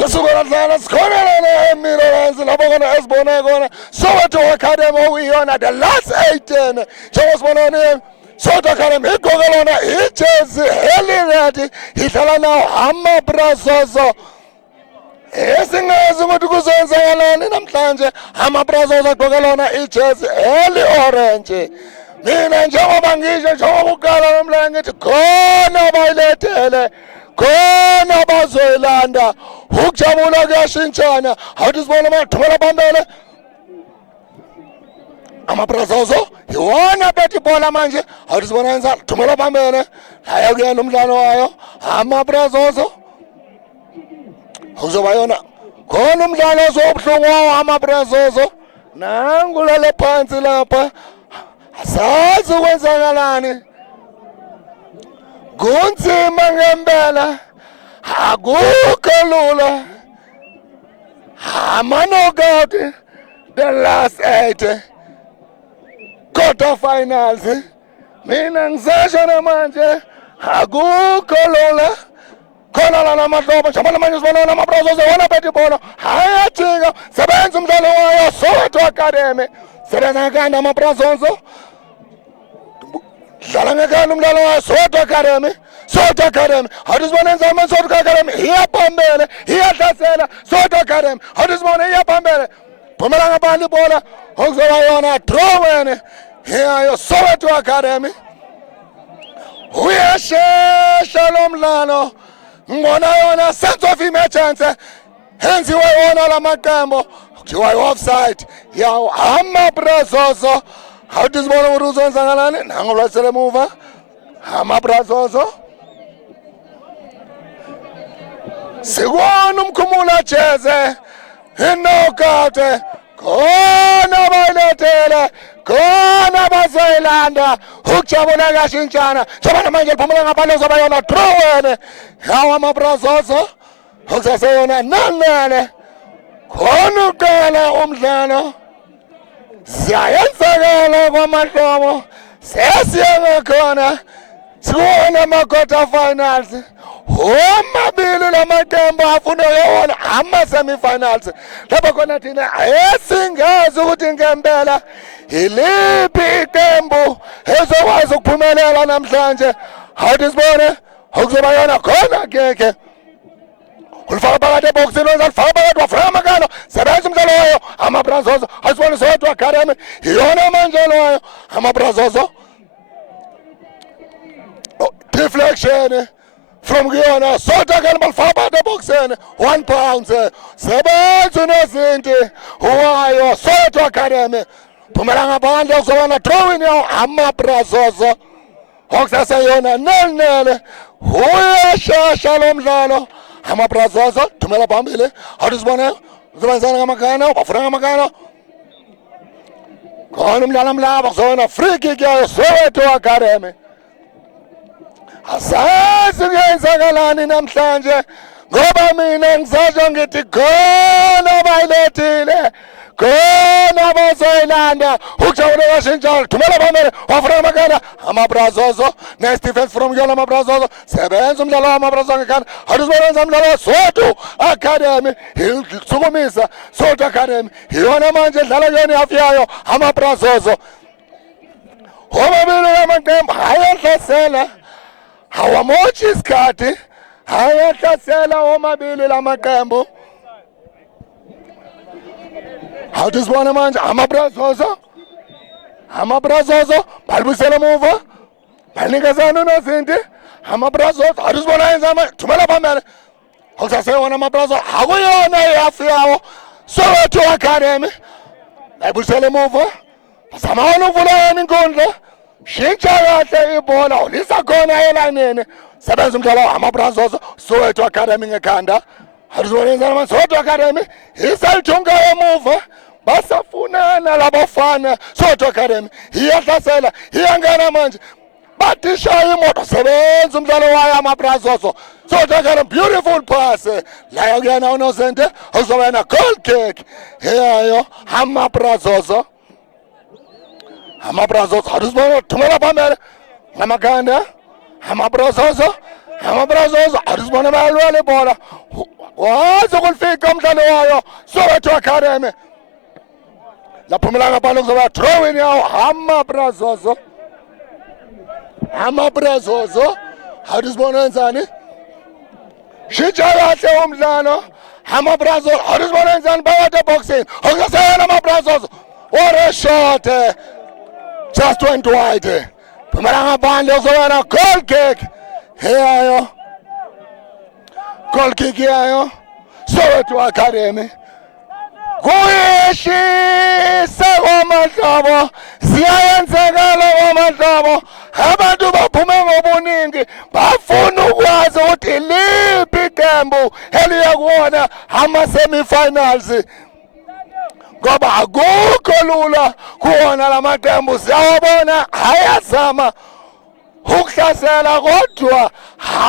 Lasukela dlala sikhona lana eMirolands lapho khona esibone khona Soweto Academy okuyiyona the last 8 njengoba sibona ne Soweto Academy igqoke lona ijezi eliready idlala nawo amaBrazozo esingazi ukuthi kuzoyenzakalani namhlanje amaBrazozo agqoke lona ijezi eli-orange. Mina njengoba ngisho njengoba uqala nomlanga ngithi khona bayilethele khona bazoyilanda ukujabula kuyashintshana awuthi sibona amathumela phambili amaBrazozo iwona bethi ibhola manje awuthi sibona yenza thumela phambili haya kuyena umdlalo wayo amaBrazozo uzoba yona khona umdlalo ozobuhlungu wawo amaBrazozo nangulele phansi lapha asazi ukwenzakalani kunzima ngempela akukho lula ama-knockout the last 8 quarter finals mina ngisasho namanje akukho lula khona lana amahlobo njalo manje sibona amaBrazozo wona bethi ibhola hayajika sebenza umdlalo wayo Soweto Academy sebenza ngekanda amaBrazozo dlala ngekanda umdlalo wayo Soweto Academy awuthi sibona enzama Soweto Academy iyaphambele iyahlasela Soweto Academy awuthi sibona iyaphambele phumela ngaphandle ibhola okuzoba yona draw wena yayo Soweto Academy uyashesha lo mdlalo ngibona yona sense of emergency henziwe wona lamaqembo kuthiwa i-offside yawo amaBrazozo awuthi sibona ukuthi uzoyenzakalani nango lwasele emuva amaBrazozo sikubona umkhumula jeze i-knockout khona bayilethele khona bazoyilanda ukujabula kuyashintshana njengoba manje liphumela ngaphandle kuzoba yona draw wena yawo amaBrazozo okusaseyona nanele khona uqala umdlalo ziyayenzakala kwamahlobo sesiye ngakhona sikubona ama-quarter finals omabili lamaqembu afuna yona ama-semi-finals lapho khona thina esingazi ukuthi ngempela iliphi iqembu ezokwazi ukuphumelela namhlanje awuthi sibone okuzoba yona khona keke ulifaka phakathi ebhokisini wenza lifaka phakathi wafaka amakalo sebenza umdlalo wayo amaBrazozo asibone Soweto Academy iyona amanjalo wayo amaBrazozo deflection from kuyona Soweto Academy balifaka phakathi ebhokisini 1 pound sebenza unozinti wayo Soweto Academy phumela ngaphandle kuzoba na drawing yawo amaBrazozo okusaseyona nel uyashasha lo mdlalo amaBrazozo thumela phambili awuthi sibone uzobenzana ngamakano bafuna ngamakano khona umdlalo mlaba kuzona free kick yayo Soweto Academy asazi kuyenzakalani namhlanje ngoba mina ngisasho ngithi khona bayilethile khona bazoyilanda ukujabula kuyashintshana thumela phambili wafuna ngamakana amaBrazozo next defense from yona amaBrazozo sebenza umdlalo wamaBrazozo ngekhanda awuthi sibenza umdlalo waSoweto Academy isukumisa Soweto Academy iyona manje idlala kuyona ihafu yayo amaBrazozo omabili lamaqembu hayahlasela awamotshi isikhathi hayahlasela omabili lamaqembu awuthi sibone manje amaBrazozo balibuyisela emuva banikezana unozinti amaBrazozo awuthi sibona yenzama thumela phambili okusaseyona amaBrazozo akuyona ihafu yawo Soweto Academy bayibuyisela emuva bazama wona ukuvula yona inkundla shintsha kahle ibhola ulisa khona elayinini sebenza umdlalo amaBrazozo Soweto Academy ngekhanda awuthi sibona yenzama Soweto Academy isalithunga emuva basafunana labafana Soweto Academy iyahlasela iyangena manje batishaya imoto sebenza umdlalo wayo amaBrazozo Soweto Academy beautiful pass la kuyena unozinti uzoba yena goal kick yayo amaBrazozo awuthi sibona thumela phambili ngamakhanda amaBrazozo amabrazozo arisibona bayalwela ibhola waze kulifika umdlalo wayo Soweto Academy laphumela ngaphandle kuzoba drawing yawo amabrazozo arisibona wenzani shitsha kahle umdlalo amabrazozo arisibona wenzani phakathi eboxini okusaseyena amabrazozo what a shot just went wide phumela ngaphandle kuzoba goal kick heyayo goal kick yayo Soweto Academy kuyehlisa kwamahlobo ziyayenzekala kwamahlobo abantu baphume ngobuningi bafuna ukwazi ukuthi liphi iqembu eliya kuwona ama-semi-finals ngoba akukho lula kuwona lamaqembu siyawabona ayazama ukuhlasela kodwa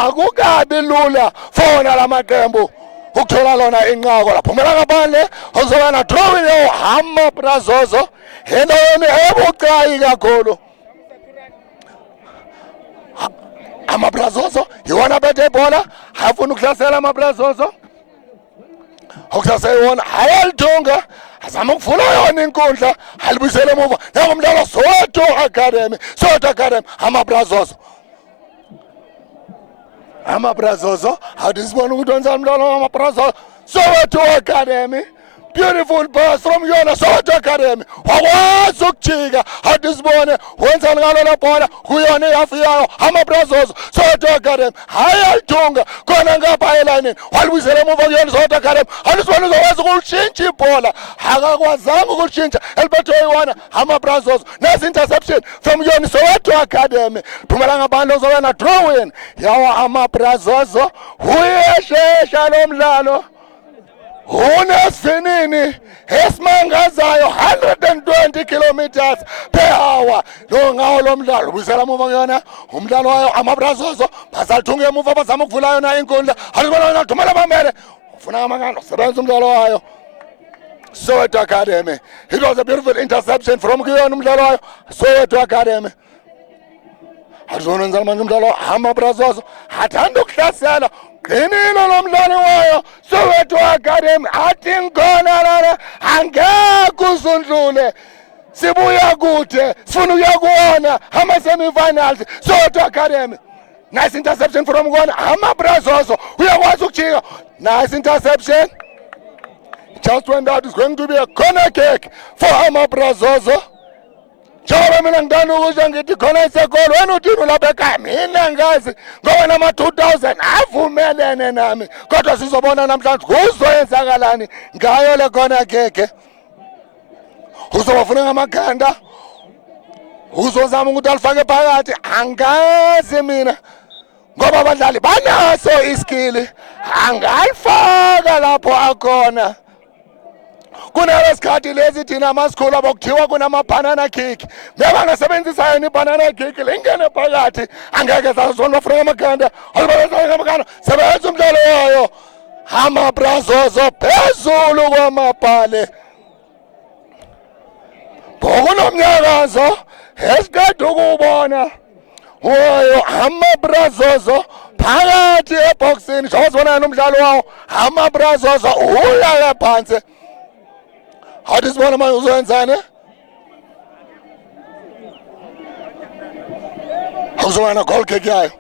akukabi lula fona lamaqembu ukuthola lona inqako laphumela ngaphandle okuzoba na drawing yawo amabrazozo endaweni ebucayi kakhulu amabrazozo yiwona bethe ibhola afuna ukuhlasela amabrazozo okusaseyiwona ayalithunga azama ukuvula yona inkundla alibuyisele emuva nangomdlalo Soweto Academy amabrazozo adisibona ukuthi wenzani umdlalo wamabrazozo Soweto Academy beautiful pass from yona Soweto Academy wakwazi ukujika adisibone wenzani ngalo la bhola kuyona ihafu yayo amabrazozo Soweto Academy hayalithunga khona ngapha elayinini walibuyisela emuva kuyona Soweto Academy adisibone uzokwazi ukulishintsha ibhola akakwazanga ukulishintsha elibethwe yiwona amabrazozo nesi interception from yona Soweto Academy phumela ngaphandle uzoba na drawing yawo amabrazozo uyeshesha lo mdlalo unesivinini esimangazayo 120 kilometers per hour lo ngawo lo mdlalo ubuyisela emuva kuyona umdlalo wayo amabrazozo basalithunga emuva bazama ukuvula yona inkundla alibona thumela bamele ufuna amangano sebenza umdlalo wayo Soweto Academy. It was a beautiful interception from kuyona umdlalo wayo Soweto Academy azona nzala manje umdlalo amabrazozo athanda ukuhlasela qinile lo mdlalo wayo Soweto Academy athi ngona lana angeke uzundlule sibuya kude sifuna ukuya kuona ama-semi-finals Soweto Academy nice interception from kona amabrazozo uyakwazi ukujika nice interception just went out. It's going to be a corner kick for amabrazozo njengoba mina ngidana ukuthi ngithi khona isekolo wena uthini lapha ekhaya mina ngazi ngoba nama-2000 avumelene nami kodwa sizobona namhlanje kuzoyenzakalani ngayo le khona keke uzobafuna ngamakhanda uzozama ukuthi alifake phakathi angazi mina ngoba abadlali banaso iskili angalifaka lapho akhona kunesikhathi lezi thina amasikhulu abokuthiwa kunama-banana kick bebangasebenzisa yona i-banana kick lingene phakathi angeke sazona bafuna ngamakhanda ngamakhanda sebenza umdlalo wayo amabrazozo phezulu kwamabhale ngokunomnyakazo esikade ukuwubona wayo amabrazozo phakathi eboxini njengoba sibona yena umdlalo wawo amabrazozo uya phansi hathi sibona manje uzowenzani awuzobana goal kick yayo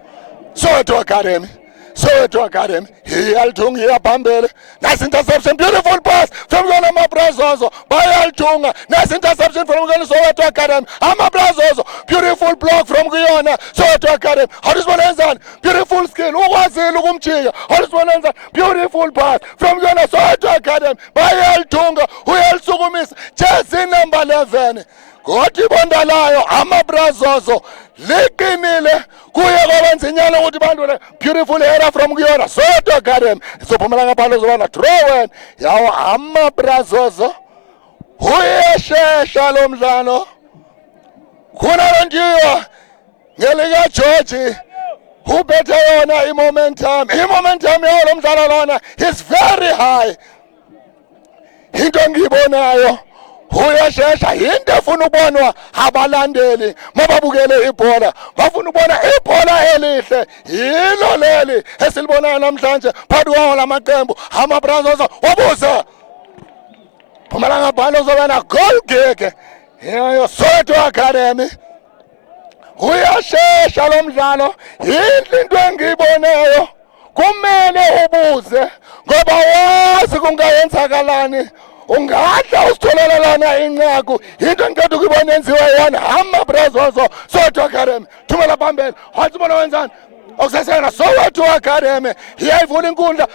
Soweto Academy iyalithunga iyaphambili nice interception beautiful pass from yona amabrazozo bayalithunga nice interception from yona Soweto Academy amabrazozo beautiful block from kuyona Soweto Academy awusibona yenzani beautiful skill ukwazile ukumjika awusibona yenzani beautiful pass from yona Soweto Academy bayalithunga uyalisukumisa jersey number 11 kodwa ibonda layo amabrazozo liqinile kuye kwabenza inyala ukuthi bandule beautiful header from kuyona Soweto Academy izophumela ngaphandle zobana throw yawo amabrazozo uyeshesha lo mdlalo khona londiwa ngelika George ubethe yona i-momentum yawo lo mdlalo lona is very high into engiyibonayo uyashesha into efuna ubonwa abalandeli mababukele ibhola bafuna ubona ibhola elihle yilo leli esilibonayo namhlanje phakathi kwawo lamaqembu amaBrazos wabuza Mpumalanga bhalo uzoba na goal kick yeyo Soweto Academy uyashesha lo mdlalo yinhle into engiyiboneyo kumele ubuze ngoba wazi kungayenzakalani ungadla usitholela lana inqaku into engicela ukubona enziwe yona amaBrazos Soweto Academy thumela phambili wathi bona wenzani okusasena Soweto Academy iyayivula inkundla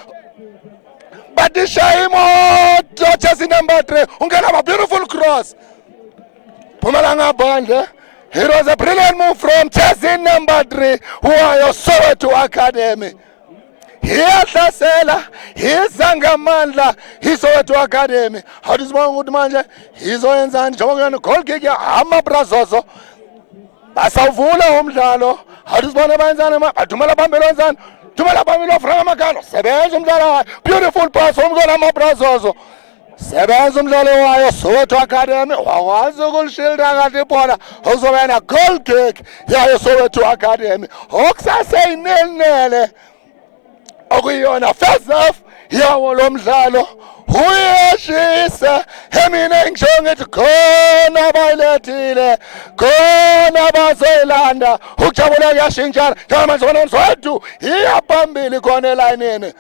Badisha imoto jersey number 3 ungena ba beautiful cross Mpumalanga bandle. It was a brilliant move from jersey number 3 wayo Soweto Academy. Iyahlasela izangamandla iSoweto Academy. Awuzibona ukuthi manje izoyenzani njengoba kuyona goal kick ya amaBrazos basavula umdlalo. Awuzibona bayenzani badumela phambili wenzani Thumela phambili Frank Magano sebenza umdlalo wakhe beautiful pass umgona amaBrazos sebenza umdlalo wayo Soweto Academy wakwazi ukulishilda kahle ibhola uzoba na goal kick yayo Soweto Academy okusaseyinelele okuyona first half yawo lo mdlalo uyashisa emina ngisho ngithi khona bayilethile khona bazoyilanda ukujabula kuyashintshana njengamanje bona Soweto iyaphambili khona elayinini.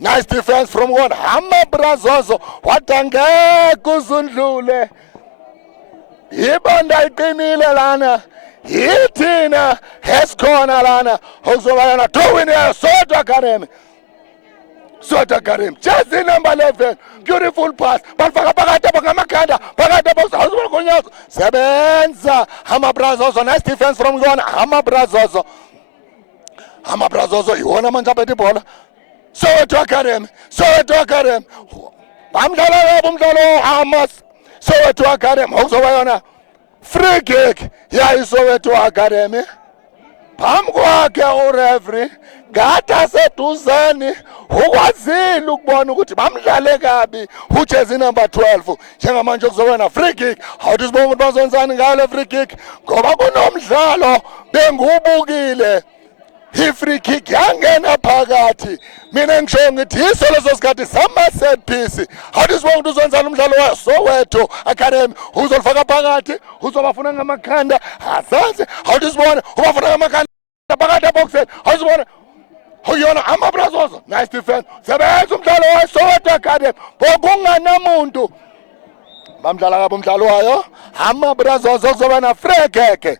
Nice defense from one amaBrazos watangeke uzundlule ibanda iqinile lana yithina esikhona lana okuzoba yona towini ya Soweto Academy. Soweto Academy jersey number 11 beautiful pass balifaka phakathi abangamakhanda phakathi abazizwa konyazo sebenza amaBrazos nice defense from one amaBrazos iwona manje aphethe ibhola Soweto Academy bamdlala yabo umdlalo Hamas Soweto Academy okuzoba yona free kick ya Soweto Academy phambi kwakhe ureferee gada seduzane ukwazile ukubona ukuthi bamdlale kabi ujersey number 12 njengamanje kuzoba na free kick awuthi sibonga ukuthi bazonsani ngayo le free kick ngoba kunomdlalo bengubukile i-free kick yangena phakathi mina ngisho ngithi yiso leso sikhathi sama set piece awuthi sibonga ukuthi uzonsani umdlalo wa Soweto Academy uzolifaka phakathi uzobafuna ngamakhanda asazi awuthi sibona ubafuna ngamakhanda phakathi eboxeni awuthi sibona uyona amaBrazos nice defense sebenza umdlalo wa Soweto Academy bokunganamuntu bamdlala kabo umdlalo wayo amaBrazos kuzoba na free kick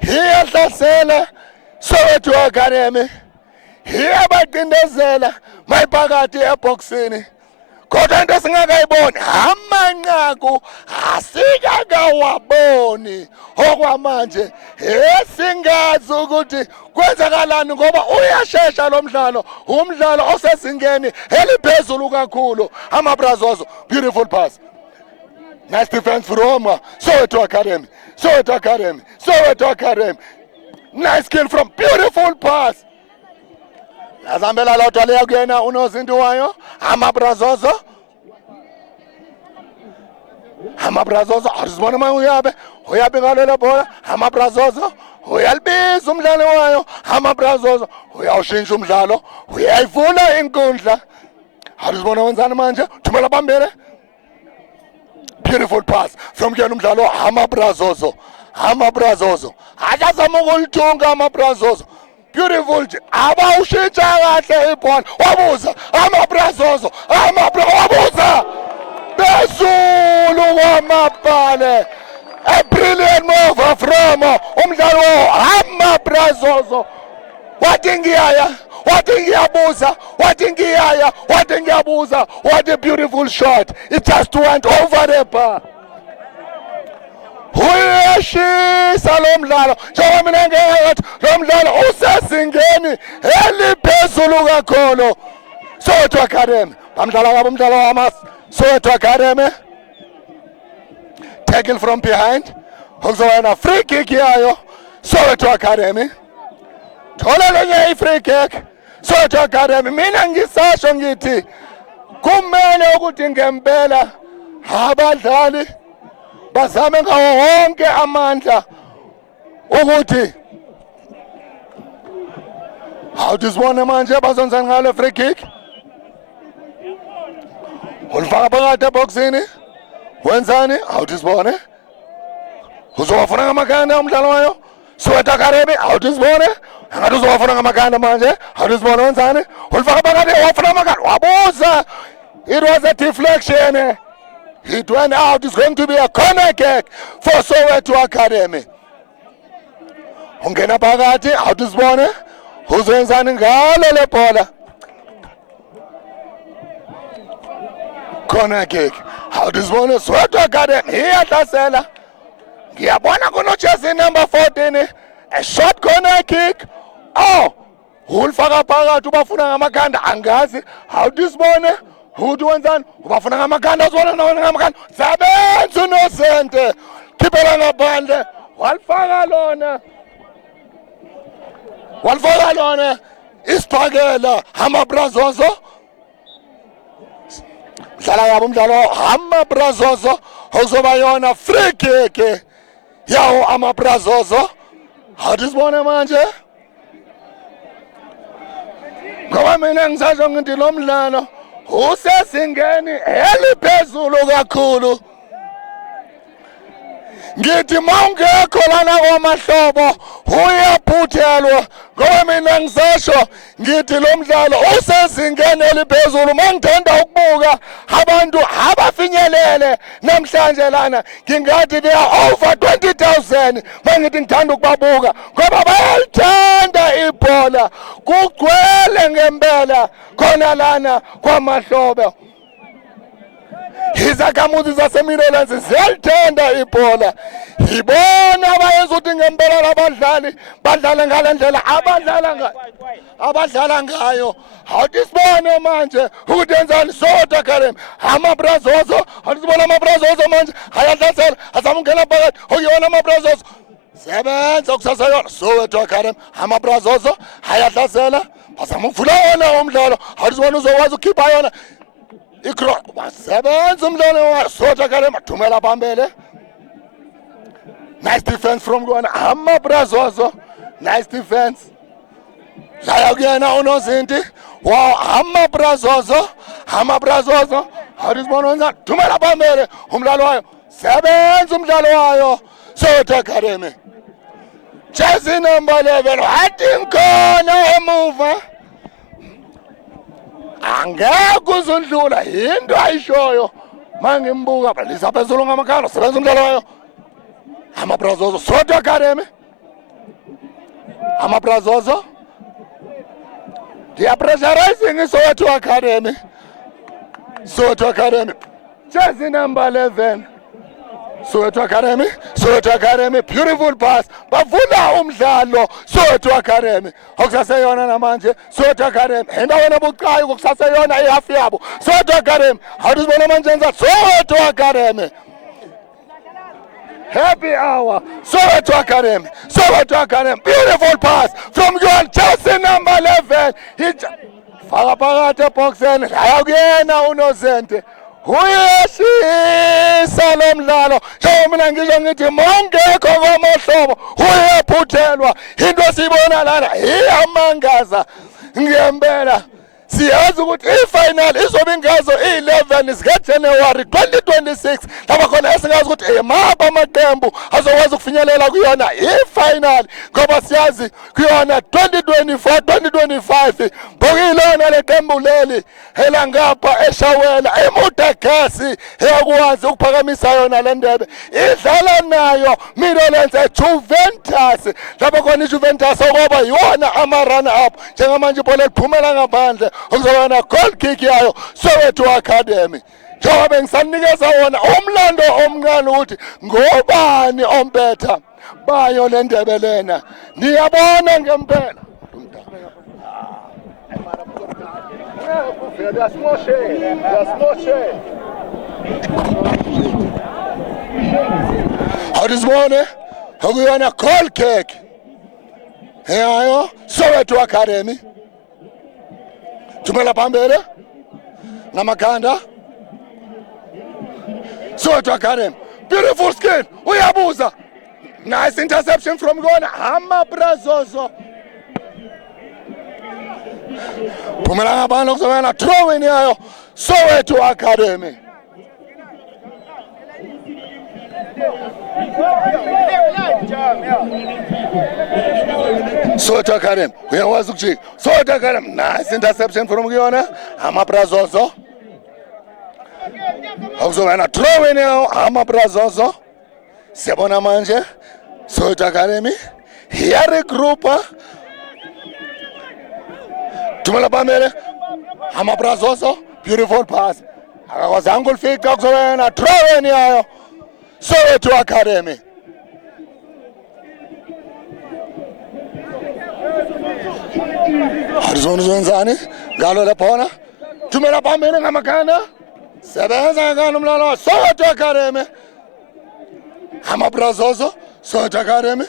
iyahlasela Soweto Academy iyabaqindezela mayiphakathi eboxini kodwa into singakayiboni amanqaku asikakawaboni okwamanje esingazi ukuthi kwenzakalani ngoba uyashesha lo mdlalo umdlalo osezingeni eliphezulu kakhulu amaBrazos beautiful pass nice defense from Soweto Academy nice kill from beautiful pass azambela lodwa leya kuyena unozinto wayo amaBrazos azibona manje uyabe ngalela bhola amaBrazos uyalibiza umdlalo wayo amaBrazos uyawushintsha umdlalo uyayivula inkundla azibona wenzani manje thumela phambili beautiful pass from kuyena umdlalo amaBrazos ajazama ukulithunga amaBrazos beautiful nje abawushintsha kahle ibhola wabuza amaBrazos wabuza phezulu kwamabhale a brilliant move from umdlalo amaBrazos wathi ngiyaya what a beautiful shot it just went over the bar uyashisa lo mdlalo njengoba mina ngiyathi lo mdlalo usezingeni eliphezulu kakhulu Soweto Academy bamdlala kabo umdlalo wama Soweto Academy tackle from behind okuzoba na free kick yayo Soweto Academy thola lenye i-free kick Soweto Academy mina ngisasho ngithi kumele ukuthi ngempela abadlali bazame ngawo wonke amandla ukuthi awudisibone manje bazonza ngalo free kick ulifaka phakathi eboxini wenzani awudisibone uzowafuna ngamakanda umdlalo wayo Soweto Academy awudisibone ngathi uzowafuna ngamakanda manje awudisibone wenzani ulifaka phakathi wafuna ngamakanda wabuza. It was a deflection. It went out. It's going to be a corner kick for Soweto Academy. Ungena phakathi awudisibone uzenzani ngalo le bhola. Corner kick. Awudisibone Soweto Academy iyahlasela. Ngiyabona kuno jersey number 14 a short corner kick. Oh, ulifaka phakathi ubafuna ngamakhanda angazi. Awudisibone ukuthi wenzani ubafuna ngamakanda uzibona nawe ngamakanda Zabenza uNosente khiphela ngaphandle walifaka lona isiphakela amabrazozo dlala yabo umdlalo amabrazozo ozoba yona free kick yawo amabrazozo awudisibone manje ngoba mina ngisasho ngithi lo mdlalo usesingeni eliphezulu kakhulu. Ngithi mawungekho lana kwamahlobo uyaphuthelwa ngoba mina ngisasho ngithi lo mdlalo usesingeni eliphezulu. Mangithanda ukubuka abantu abafinyelele namhlanje lana ngingathi they are over 20,000 mangithi ngithanda ukubabuka ngoba bayalithanda ibhola kugcwele ngempela khona lana kwamahlobo. Izakhamuzi zaseMiddlelands ziyalithanda ibhola. Ibona abayenza ukuthi ngempela labadlali badlale ngale ndlela abadlala ngayo. Awudisibone manje ukuthi enzani Soweto Academy amabrazozo awudisibona amabrazozo manje ayadlasela azama ukungena phakathi okuyona amabrazozo sebenza kusasa yona Soweto Academy amabrazozo ayadlasela bazama ukuvula wona umdlalo awudisibona uzokwazi ukukhipha yona ikro basebenza umdlalo wa Soweto Academy thumela phambili. Nice defense from Gwana amabrazozo. Nice defense. Dlala kuyena uNozinti. Wow amabrazozo awudisibona wenzani thumela phambili umdlalo wayo sebenza umdlalo wayo Soweto Academy. Jersey number 11 wathi khona emuva angeke uzondlula into ayishoyo mangimbuka balisa phezulu ngamakhala sebenza umdlalo wayo amabrazozo Soweto Academy amabrazozo they are pressurizing Soweto Academy. Soweto Academy jersey number 11 Soweto Academy beautiful pass bavula umdlalo Soweto Academy okusaseyona namanje Soweto Academy endaweni ebucayi okusaseyona ihalf yabo Soweto Academy awudisibona manje enza Soweto Academy happy hour Soweto Academy beautiful pass from your jersey number 11 faka phakathi eboxeni ayakuyena uNosente uyeshisa lo mdlalo njengoba mina ngisho ngithi mongekho kwamahlobo uyaphuthelwa into esiyibona lana iyamangaza ngempela. Siyazi ukuthi i-final izobe ingazo i-11 zikaJanuwari 2026 lapha khona esingazi ukuthi emaphi amaqembu azokwazi ukufinyelela kuyona i-final ngoba siyazi kuyona 2024-2025 bokuyilona le qembu leli elangapha eshawela eMudagasi eyakwazi ukuphakamisa yona le ndebe idlala nayo Middlelands eJuventus lapha khona iJuventus okoba yona ama-runner up njengamanje ibhola liphumela ngaphandle okuzoba goal kick yayo Soweto Academy. Njengoba ngisanikeza wona umlando omncane ukuthi ngobani ompetha bayo le ndebe lena niyabona ngempela. Awudisibone okuyona goal kick yayo Soweto Academy. Thumela phambili ngamakhanda Soweto Academy. Beautiful skin. Uyabuza. Nice interception from Gona. Amabrazoso. Pumelanga bano kuzobana throw in yayo. Soweto Academy. Soweto Academy. Uyakwazi ukujika. Soweto Academy. Nice interception from Gona. Amabrazoso. Akuzobana throw in yayo. Amabrazoso. Siyabona manje. Soweto Academy. Here groupa. Tumela Bamele, Amabrazoso, beautiful pass. Akazangu ulifika kuzobana throw in yayo. Soweto Academy. Harizona zenzani, ngalo lephona. Tumela Bamele ngamakanda. Sebenza ngalo mlalo Soweto Academy. Amabrazoso, Soweto Academy.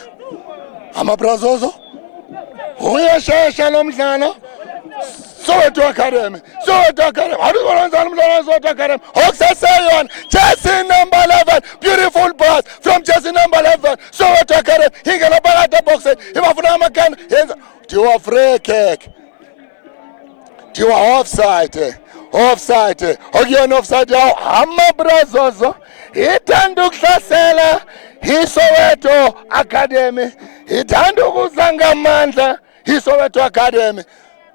Amabrazoso. Uyashesha lo mdlalo. Soweto Academy. Soweto Academy. Harizona mdlalo Soweto Academy. Okusaseyona. Jersey number 11. Beautiful pass from jersey number 11. Soweto Academy. Ingena phakathi boxing. Ibafuna amakanda. Yenza Tiwa free kick. Tiwa offside. Offside. Okuyona offside yawo Amabrazoso. Ithanda ukuhlasela iSoweto Academy. Ithanda ukuza ngamandla iSoweto Academy.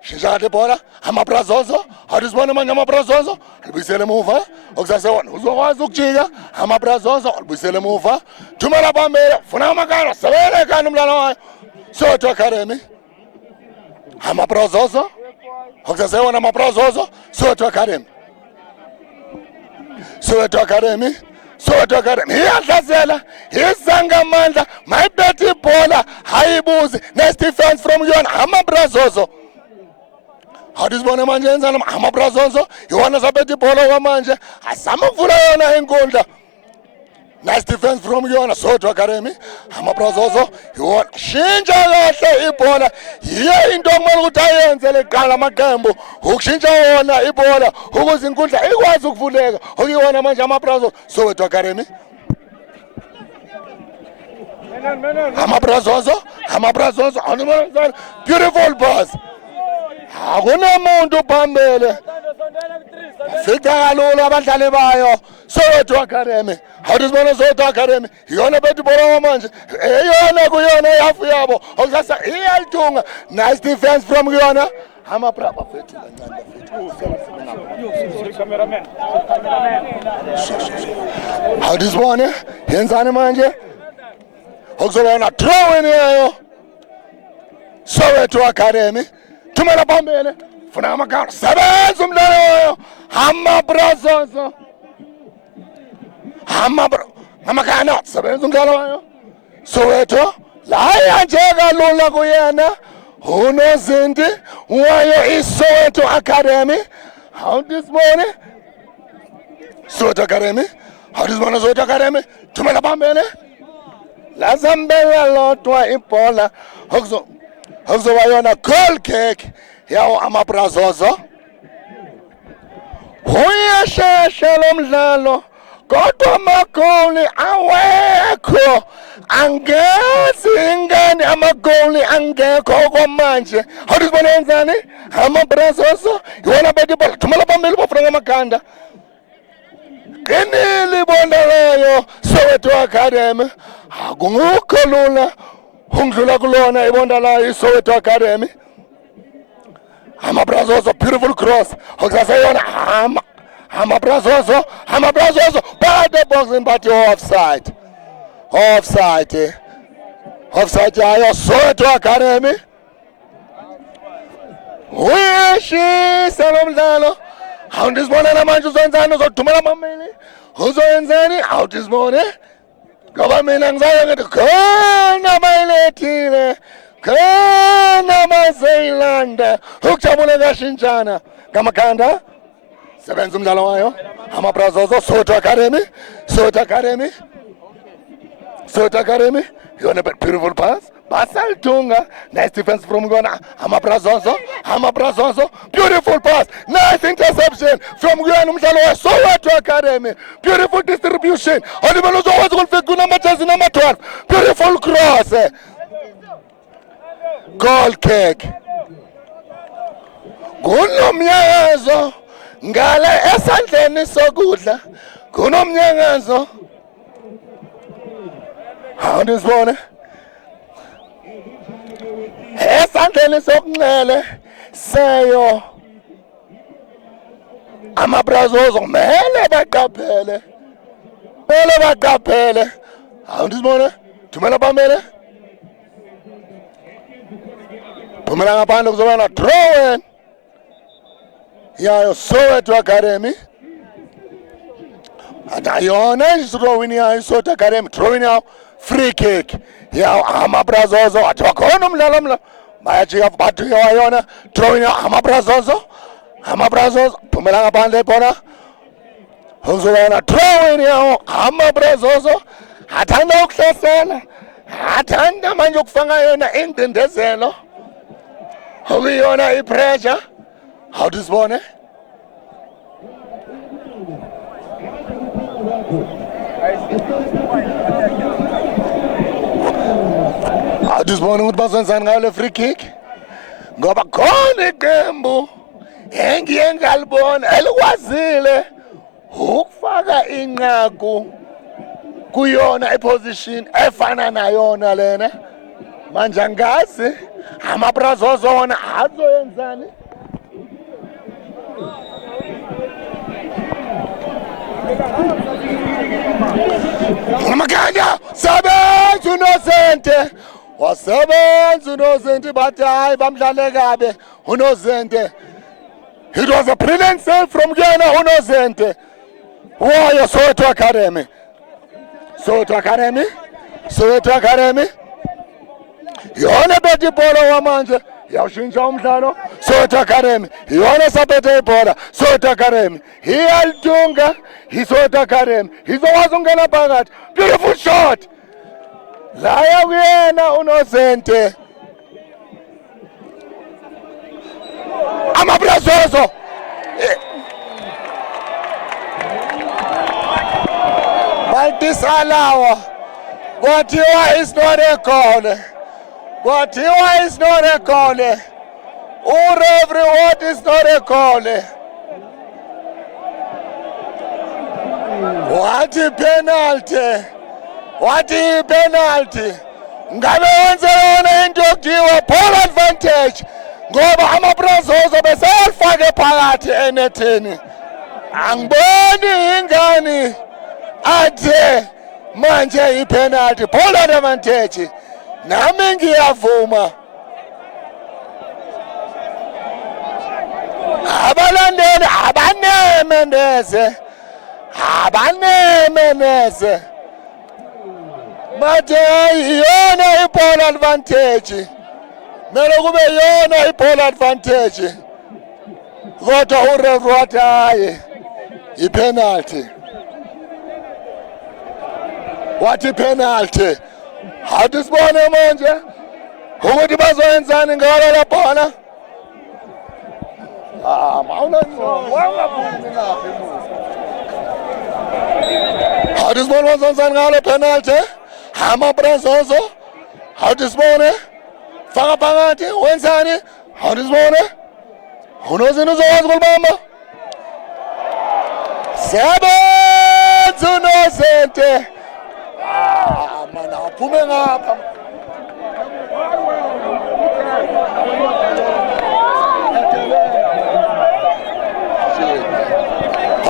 Shishate bola Amabrazoso. Awuzibona manje Amabrazoso. Libuyisele emuva. Okusasewona uzokwazi ukujika Amabrazoso. Libuyisele emuva. Thumela Bamele. Funa amakanda. Sebeleka nomdlalo wayo. Soweto Academy. Amabrazoso. Okusasewona Amabrazoso. Soweto Academy. Soweto Academy. Soweto Academy. Iyadlazela. Izangamandla. Mayibethe ibhola. Hayibuzi. Next defense from yona Amabrazoso. Awuzibona manje yenzana Amabrazoso. Yona sabethe ibhola kwamanje. Asama ukuvula yona inkundla. Nice defense from yona Soweto Academy. Amabrazoso. Yona shintsha kahle ibhola. Yiyo into okumele ukuthi ayenze leqala amaqembu. Ukushintsha yona ibhola ukuze inkundla ikwazi ukuvuleka. Okuyona manje Amabrazoso. Soweto Academy. Amabrazoso. Amabrazoso. Beautiful pass. Akunamuntu phambili. Fika kalula abadlali bayo Soweto Academy. Awuzibona Soweto Academy. Yona bethu ibhola manje. Eyona kuyona yafu yabo. Okusasa iyalithunga. Nice defense from yona. Amabraba fethu kancane Cameraman. Awuzibona yenzani manje? Okuzobana throw in yayo. Soweto Academy. Thumela Bamele. Funa amakanda. Sebenza umdlalo wayo. Amabrazoso. Amakanda. Sebenza umdlalo wayo. Soweto. La nje kalula kuyena. Unozinti wayo iSoweto Academy. How this morning? Soweto Academy. How this morning Soweto Academy? Thumela Bamele. Lazambela lodwa ibhola. Okuzoba yona goal kick yawo Amabrazoso. Uyashesha lo mdlalo kodwa amagoli awekho. Angezi ingane amagoli angekho kwamanje. Awuzibona yenzani? Amabrazoso yona bethu ibhola. Thumela Bamele bafuna ngamakanda. Qinile ibhola layo Soweto Academy. Akungukho lula ungidlula kulona ibonda layo iSoweto Academy. Amabrazoso, beautiful cross. Okusaseyona Amabrazoso. Amabrazoso phakathi eboxing but offside. Offside. Offside yayo Soweto Academy. Uyashisa lo mdlalo. Awuzibona namanje uzenzani uzothumela Bamele. Uzoyenzani? Awuzibona? Ngoba mina ngizayo ngithi khona bayilethile. Khona bazeyilanda. Ukujabula kashintshana. Ngamakhanda. Sebenza umdlalo wayo. Amabrazoso Soweto Academy. Soweto Academy. Soweto Academy. Yona beautiful pass. Basaltunga. Nice defense from Guyana. Amabrazonzo. Beautiful pass. Nice interception from Guyana Mdlalo Soweto Academy. Beautiful distribution. Olivelozo was going to go number 12. Beautiful cross. Goal kick. Kunomnyangazo ngale esandleni sokudla. Kunomnyangazo. How this one? Esandleni sokunxele seyo. Amabrazos mele baqaphele. How this one? Thumela bamele. Phumela ngaphandle kuzoba na throw in. Yayo Soweto Academy. And ayona is throwing ya Soweto Academy. Throwing out free kick. Ya Amabrazozo atwakhona umdlalo bayajika bathu ayona throwing out Amabrazozo. Phumela ngaphandle ibhola. Uzoba na throw in ya Amabrazozo. Athanda ukuhlasela. Athanda manje ukufanga yona indindezelo. Okuyona ipressure. How this one? How this one would pass on free kick? Go back on the gamble. Engalbon, Elwazile. Hukfaga ingaku. Kuyona a position. Efana na yona lena. Manjangazi. Amabrazozo ona azo yenzani. Maganda sebenza uNozente wasebenza uNozente bathi hayi bamdlale kabe uNozente. It was a brilliant save from Guyana uNozente. Why Soweto Academy. Yona beti bhola wamanje yawushintsha umdlalo. Soweto Academy yona sabethe ibhola. Soweto Academy iyalidunga iSoweto Academy izokwazi ukungena phakathi. Beautiful shot laya kuyena uNozente. Amabrazozo baltisalawa kwathiwa is not a goal. Kwathiwa is not a goal. Ureferee what is not a goal. What a penalty. Ngabe wenze yona into yokuthiwa ball advantage. Ngoba Amabrazozo besefake phakathi enetheni. Angiboni ingani athe manje ipenalty ball advantage. Nami ngiyavuma. Abalandeli abanemeneze. Manje yona iball advantage. Mele kube yona iball advantage. Kodwa ureferee wathi hayi ipenalty. What a penalty. How this bone manje? Ukuthi bazoyenzani ngalo la bhola? How this bone was on ngalo penalty? Amabrazozo. How this bone? Faka phakathi wenzani? How this bone? Unozini uzokwazi kulibamba? Sebenza uNozente. Mana uphume ngapha.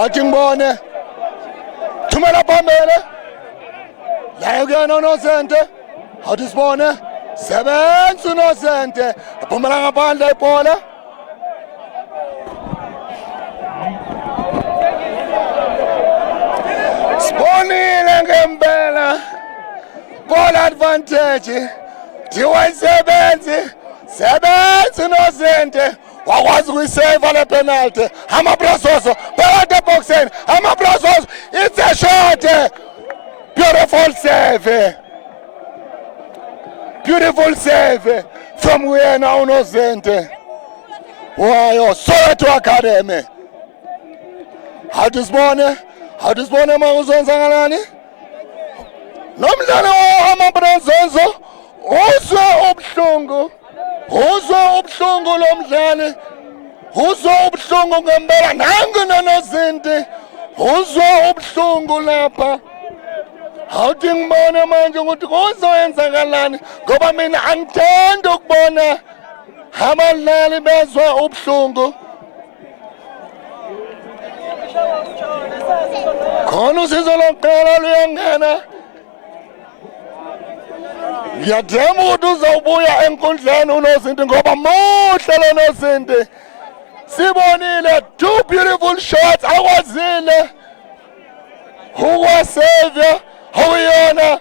Athi ngibone. Thumela phambili. La kuyona uNozente. Athi sibone. Sebenza uNozente. Uphumela ngaphandle ibhola. Sibonile ngempela. Ball advantage. Sebenza uNozente. Wakwazi ukuyisave le penalty. Amabrazozo phakathi eboxeni. Amabrazozo, it's a shot. Beautiful save. Beautiful save from Uyena uNozinti. Wayo Soweto Academy. Awudisibone uma uzenzakalani. Nomdlalo wamaBrazos uzwe ubuhlungu. Uzwe ubuhlungu lomdlali. Uzwe ubuhlungu ngempela nangu noNozinti. Uzwe ubuhlungu lapha. Awuthi ngibone manje ukuthi kuzoyenzakalani ngoba mina angithandi ukubona abadlali bezwa ubuhlungu. Khona usizo lokuqala luyangena. Ngiyadema ukuthi uzawubuya enkundleni uNozinti ngoba muhle lo Nozinti. Sibonile 2 beautiful shots akwazile ukwasavia awuyona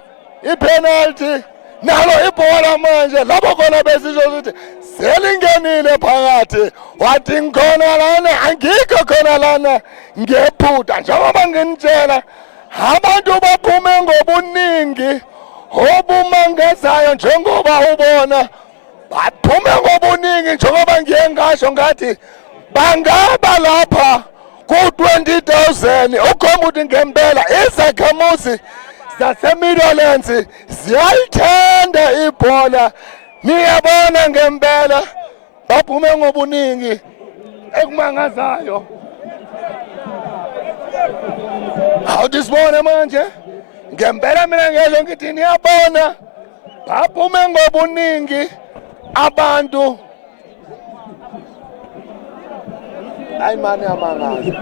ipenalty nalo ibhola manje labo khona besisho ukuthi selingenile phakathi wathi ngikhona lana angikho khona lana ngephutha njengoba nginitshela abantu baphume ngobuningi obumangazayo njengoba ubona baphume ngobuningi njengoba ngiye ngasho ngathi bangaba lapha ku-20,000 ukhomba ukuthi ngempela izakhamuzi zaseMidlands ziyalithanda ibhola. Niyabona ngempela baphume ngobuningi ekumangazayo. Awudisibone manje ngempela mina ngisho ngithi niyabona baphume ngobuningi abantu. Hayi mani amangazi.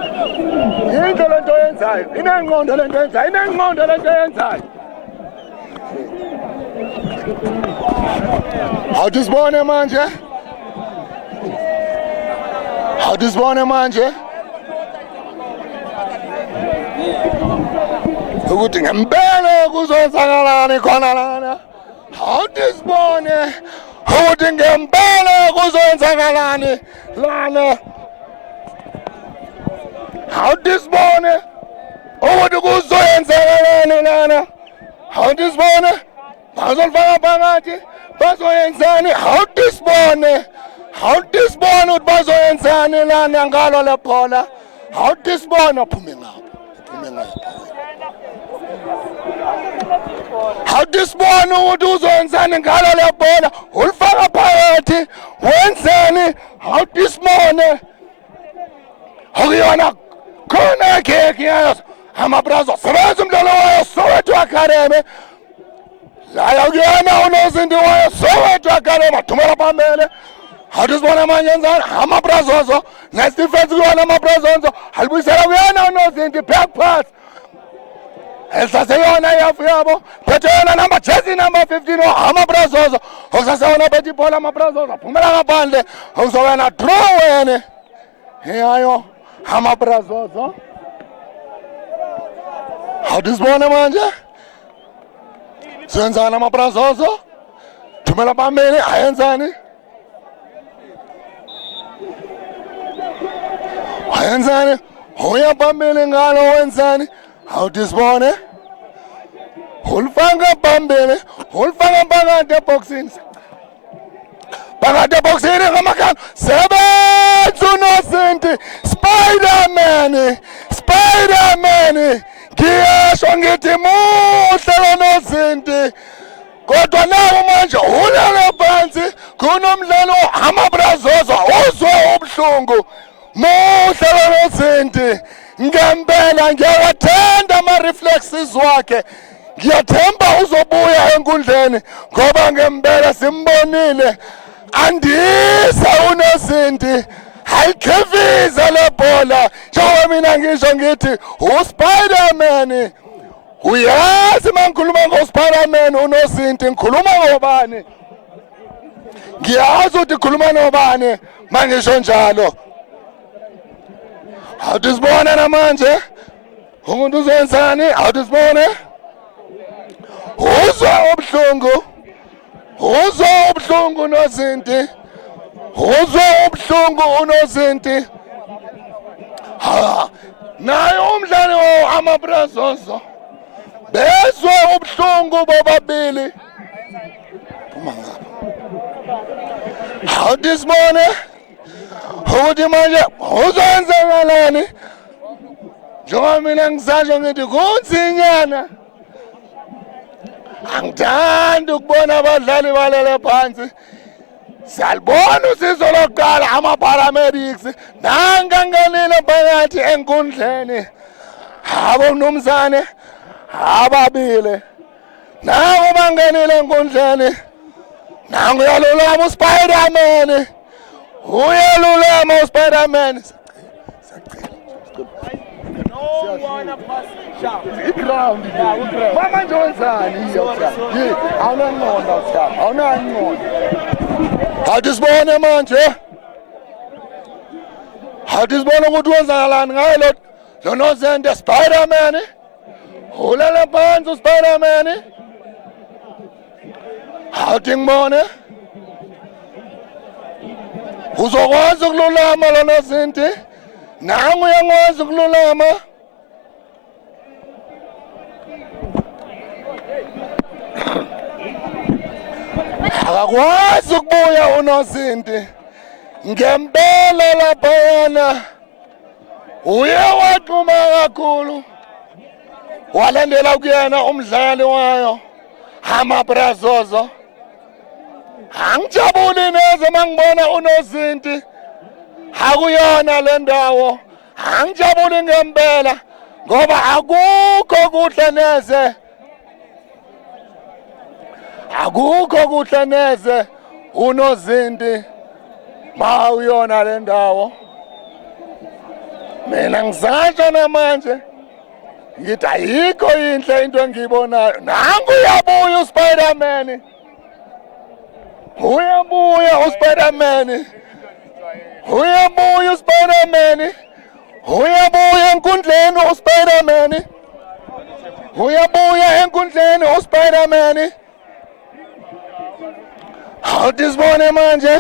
Yinto lento yenzayo. Inengqondo lento yenzayo. Inengqondo lento yenzayo. Awudisibone manje? Awudisibone manje? Ukuthi ngempela kuzoyenzakalani khona lana. Awudisibone ukuthi ngempela kuzoyenzakalani lana. Awudisibone ukuthi kuzoyenzakalani lana. Awudisibone bazolifaka phakathi bazoyenzani. Awudisibone ukuthi bazoyenzani lana ngalo le bhola. Awudisibone uphume ngapha. Awudisibone ukuthi uzoyenzani ngalo le bhola. Ulifaka phakathi wenzani. Awudisibone akuyona khona khekhe yayo amaBrazos sebenza umdlalo wayo Soweto Academy. La kuyena uNozinti wayo Soweto Academy thumela phambili. Awudisibona manje enzani amaBrazos next defense kuyona amaBrazos alibuyisela kuyena uNozinti back pass. Esaseyona yafu yabo phethe yona number jersey number 15 amaBrazos okusaseyona phethe ibhola amaBrazos aphumela ngaphandle uzowena draw wena. Yayo amaBrazos. Awudisibone manje senzana amaBrazos thumela phambili ayenzani. Ayenzani uya phambili ngalo wenzani. Awudisibone ulifaka phambili ulifaka phakathi eboxini. Phakathi eboxini ngamakhala sebenza uNozinti Spider-Man ngiyasho ngithi muhle uNozinti kodwa nawo manje ulala phansi kunomdlalo amaBrazos uzwe ubuhlungu. Muhle uNozinti ngempela ngiyawathanda ama-reflexes wakhe. Ngiyathemba uzobuya enkundleni ngoba ngempela simbonile andisa uNozinti ayikheviza le bhola njengoba mina ngisho ngithi uSpider-Man. Uyazi mangikhuluma ngoSpider-Man uNozinti ngikhuluma ngobani? Ngiyazi ukuthi ngikhuluma nobani mangisho njalo. Awudisibone namanje umuntu uzenzani. Awudisibone uzwe ubuhlungu. Uzwe ubuhlungu uNozinti. Uzwe ubuhlungu uNozinti. Naye umdlali amaBrazos bezwe ubuhlungu bobabili. How this morning? Ukuthi manje uzoyenzakalani? Njengoba mina ngisasho ngithi kunsinyana. Angithandi ukubona abadlali balele phansi. Siyalibona usizo lokuqala ama-paramedics nangangenile phakathi enkundleni. Abo mnumzane ababili nawo bangenile enkundleni. Nangu uyalulama uSpider-Man. Uyalulama uSpider-Man. Iground mama nje wenzani awunanqondo uShaba awunanqondo awusibone manje awusibone ukuthi wenzakalani ngayo lo nozende Spider-Man ulele phansi uSpider-Man awuthi ngibone uzokwazi ukululama lo nozinti nangu uyakwazi ukululama akakwazi ukubuya unozinti ngempela laphayana uye waxuma kakhulu walandela kuyena umdlali wayo amaBrazozo angijabuli neze mangibona unozinti akuyona le ndawo angijabuli ngempela ngoba akukho kuhle neze akukho kuhle neze unozinti ma uyona le ndawo mina ngisasho namanje ngithi ayikho inhle into engiyibonayo nangu uyabuya uSpider-Man uyabuya uSpider-Man uyabuya uSpider-Man uyabuya enkundleni uSpider-Man uyabuya enkundleni uSpider-Man awusibone manje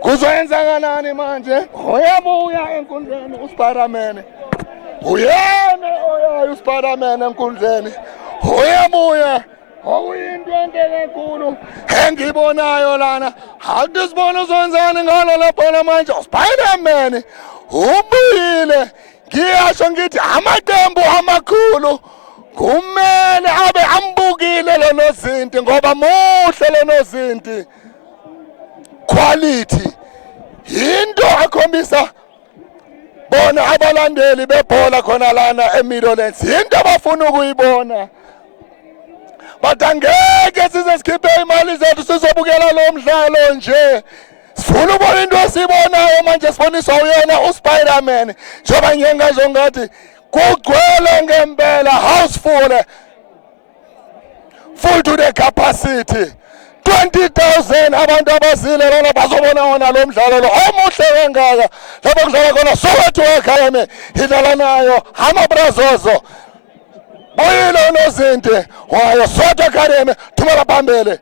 kuzoyenzakalani manje uyabuya enkundleni uSpider-Man uyena oyayo uSpider-Man enkundleni uyabuya okuyinto enhle kakhulu engibonayo lana awusibone uzenzani ngalo lapho manje uSpider-Man ubuyile ngiyasho ngithi amaqembu amakhulu kumele abe ambukile lo nozinti ngoba muhle lo nozinti quality into akhombisa bona abalandeli bebhola khona lana eMidlands into abafuna ukuyibona but angeke size sikhiphe imali zethu sizobukela lo mdlalo nje sifuna ukubona into esibonayo manje siboniswa uyena uSpider-Man njengoba ngiyengazo ngathi kugcwele ngempela houseful full to the capacity 20,000 abantu abazile lana bazobona wona lo mdlalo lo omuhle kangaka lapho kudlala khona Soweto Academy idlala nayo amaBrazozo boyilo nozinti wayo Soweto Academy thumela phambili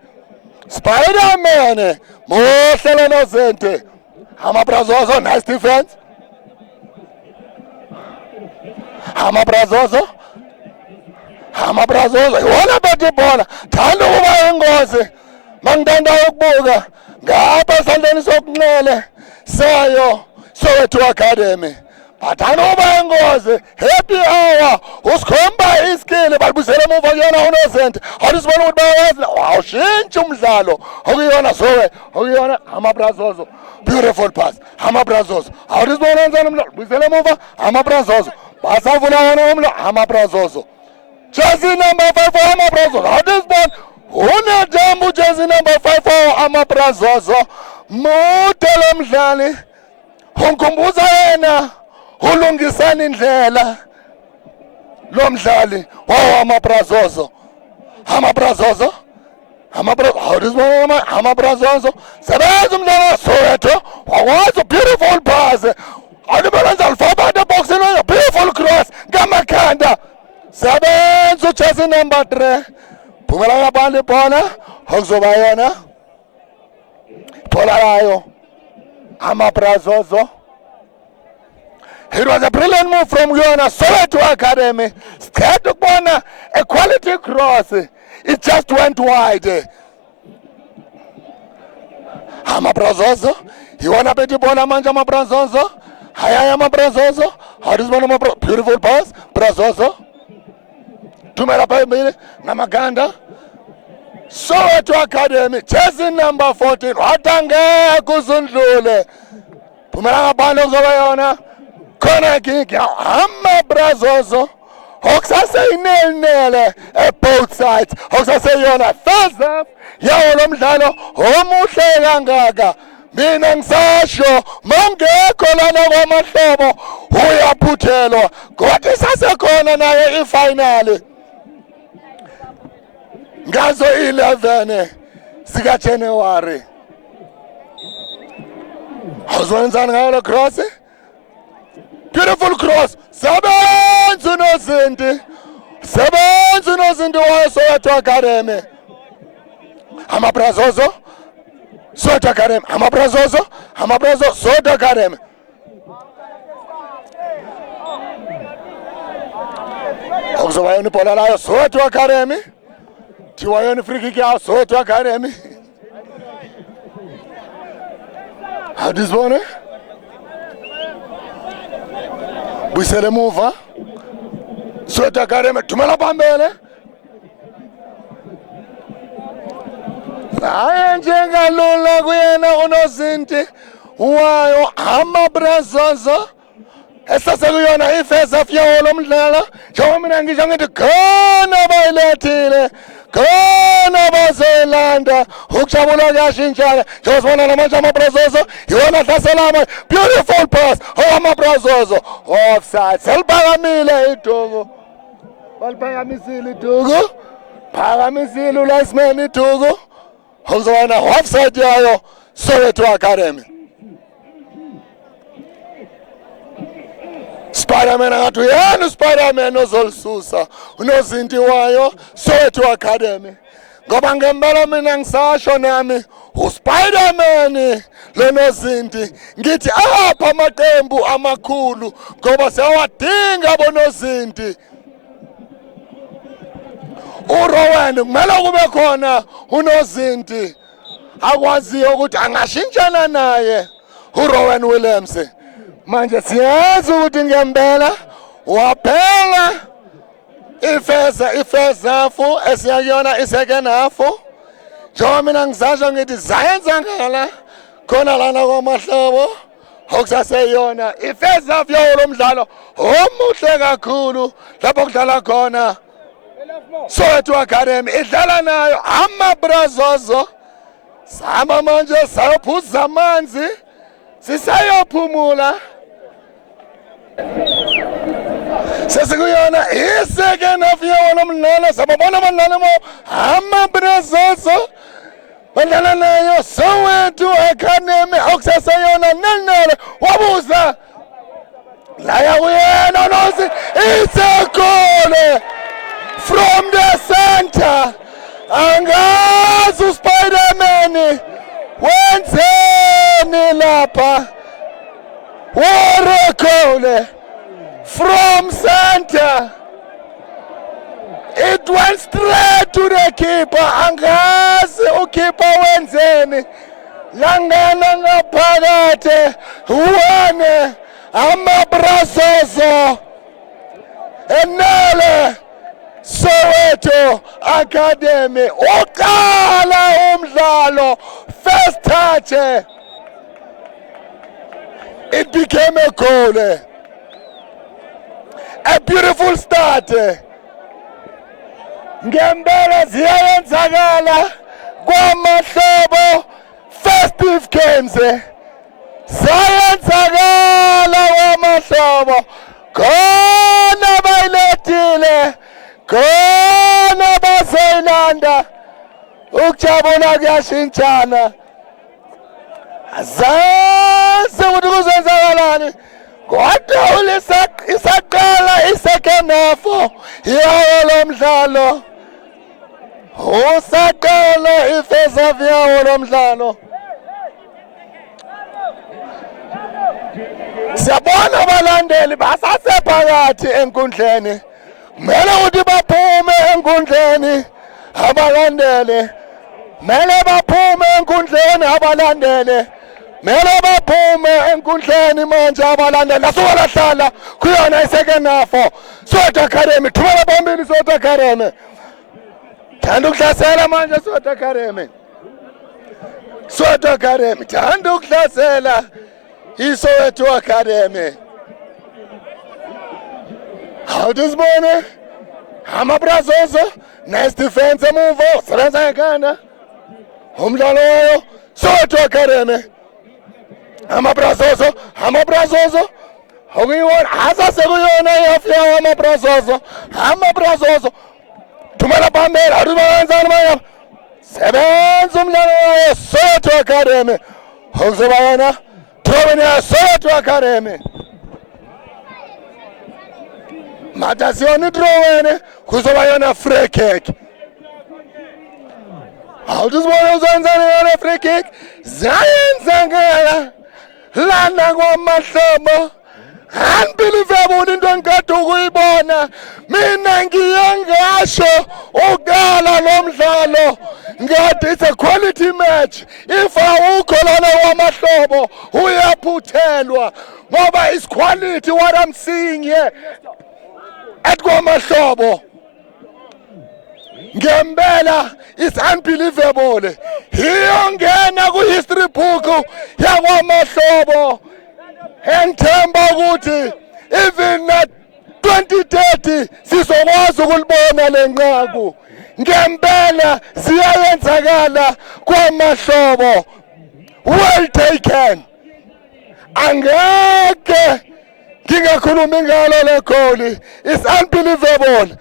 Spider-Man muhle lo nozinti amaBrazozo nice defense amaBrazozo iwona bathi ibhola thanda ukuba ingozi mangithanda ukubuka ngapha esandleni sokunxele sayo Soweto Academy bathanda ukuba ingozi happy hour usikhomba iskill balibusela emuva kuyona unozinti awusibona ukuthi bayawazi awushintsha umdlalo okuyona Soweto okuyona amaBrazozo beautiful pass amaBrazozo awusibona kanjani umdlalo busela emuva amaBrazozo basavula wona umdlalo amaBrazozo jersey number 5 for amaBrazozo awusibona unedembu jersey number 5 for amaBrazozo mude lo mdlali ungikhumbuza yena ulungisana indlela lo mdlali wawo amaBrazozo amaBrazozo sebenza umdlalo Soweto wakwazi beautiful pass alibalenza alifaba the box in a beautiful cross ngamakhanda sebenza jersey number 3 phumela ngaphandle ibhola okuzoba yona ibhola layo amaBrazozo. It was a brilliant move from Yona Soweto Academy. Scared to corner a quality cross. It just went wide. Amabrazoso. Iwana peti bola manje amabrazoso. Haya amabrazoso. How does one beautiful pass? Brazoso. Tumela phambili namaganda. Soweto Academy, jersey number 14. Watange kuzundlule. Phumela ngaphandle kuzoba yona. Khona kick ya amabrazoso. Okusaseyinele both sides. Okusaseyona first half yawo lo mdlalo omuhle kangaka. Mina ngisasho mangekho lana kwamahlobo uyaphuthelwa kodwa isasekhona naye ifinal ngazo 11 sika January. Awuzwenzani ngayo lo cross? Beautiful cross. Sebenza unozinti wayo Soweto Academy. Amabrazoso Soweto Academy. Amabrazoso Soweto Academy. Okuzoba yona ibhola layo Soweto Academy. Thiwa yona free kick yayo Soweto Academy. Hadizibone? Buyisele emuva. Soweto Academy thumela phambili. Hayi njengalula kuyena unozinti wayo amabrazoso. Esasekuyona ifirst half yawo lo mdlalo. Njengoba mina ngisho ngithi khona bayilethile. Khona bazelanda ukujabula kuyashintshana njengosibona namanje amabrazoso iwona hlaselama beautiful pass amabrazoso offside seliphakamile iduku baliphakamisile iduku phakamisile uliceman iduku uzobona offside yayo Soweto Academy. Spider-Man angathi uyena uSpider-Man ozolisusa unozinti wayo Soweto Academy ngoba ngempela mina ngisasho nami uSpider-Man lonozinti ngithi apha amaqembu amakhulu ngoba siyawadinga bonozinti. uRowan kumele kube khona unozinti akwaziyo ukuthi angashintshana naye uRowan Williams. Manje siyazi ukuthi ngempela waphela ifirst half esiyakuyona isecond half. Njengoba mina ngisasho ngithi zayenzakala khona lana kwamahlobo okusaseyona ifirst half yawo lo mdlalo omuhle kakhulu lapho kudlala khona Soweto Academy idlala nayo amabrazoso. Sama manje sayophuza amanzi sisayophumula. Sesikuyona isecond half yawo lo mdlalo sababona abadlali amabrazoso badlala nayo Soweto Academy okusaseyona nene wabuza laya kuyena nozi isekole from the center. Angazi uSpider-Man wenzeni lapha. Warekole from center. It went straight to the keeper. Angazi ukeeper wenzeni. Langana ngaphakathi uwane amabrazoso enele Soweto Academy uqala umdlalo first touch. It became a goal. A beautiful start. Ngempela ziyenzakala kwamahlobo festive games. Ziyenzakala kwamahlobo. Khona bayilethile. Khona bazoyilanda ukujabula kuyashintshana. Azazi ukuthi kuzenzakalani kodwa isaqala isecond half yawo lo mdlalo. Usaqala ifirst half yawo lo mdlalo. Siyabona abalandeli basasephakathi enkundleni. Kumele ukuthi baphume enkundleni abalandeli mele baphume enkundleni abalandele mele baphume enkundleni manje abalandele asukalahlala kuyona isecond half Soweto Academy thumela phambili Soweto Academy thanda ukuhlasela manje Soweto Academy Soweto Academy thanda ukuhlasela iSoweto Academy awudizibone amabrazozo nice defense emuva sebenza ekhanda umdlalo wayo Soweto Academy amabrazozo okuyiwona asasekuyona iyafiya amabrazozo thumela phambili awubanzani manje sebenza umdlalo wayo Soweto Academy okuzoba yona thobeni ya Soweto Academy matasiona idrowene kuzoba yona free kick awudizibona uzenzani yona free kick zayenzakala lana kwamahlobo unbelievable into engikade ukuyibona mina ngiyangasho ukala lo mdlalo ngathi it's a quality match if awukho lana kwamahlobo uyaphuthelwa ngoba is quality what I'm seeing here at kwamahlobo ngempela is unbelievable iyongena ku history book yakwamahlobo engithemba ukuthi even na 2030 sizokwazi ukulibona lenqaku ngempela siyayenzakala kwamahlobo well taken angeke ngingakhuluma ngalo le goal is unbelievable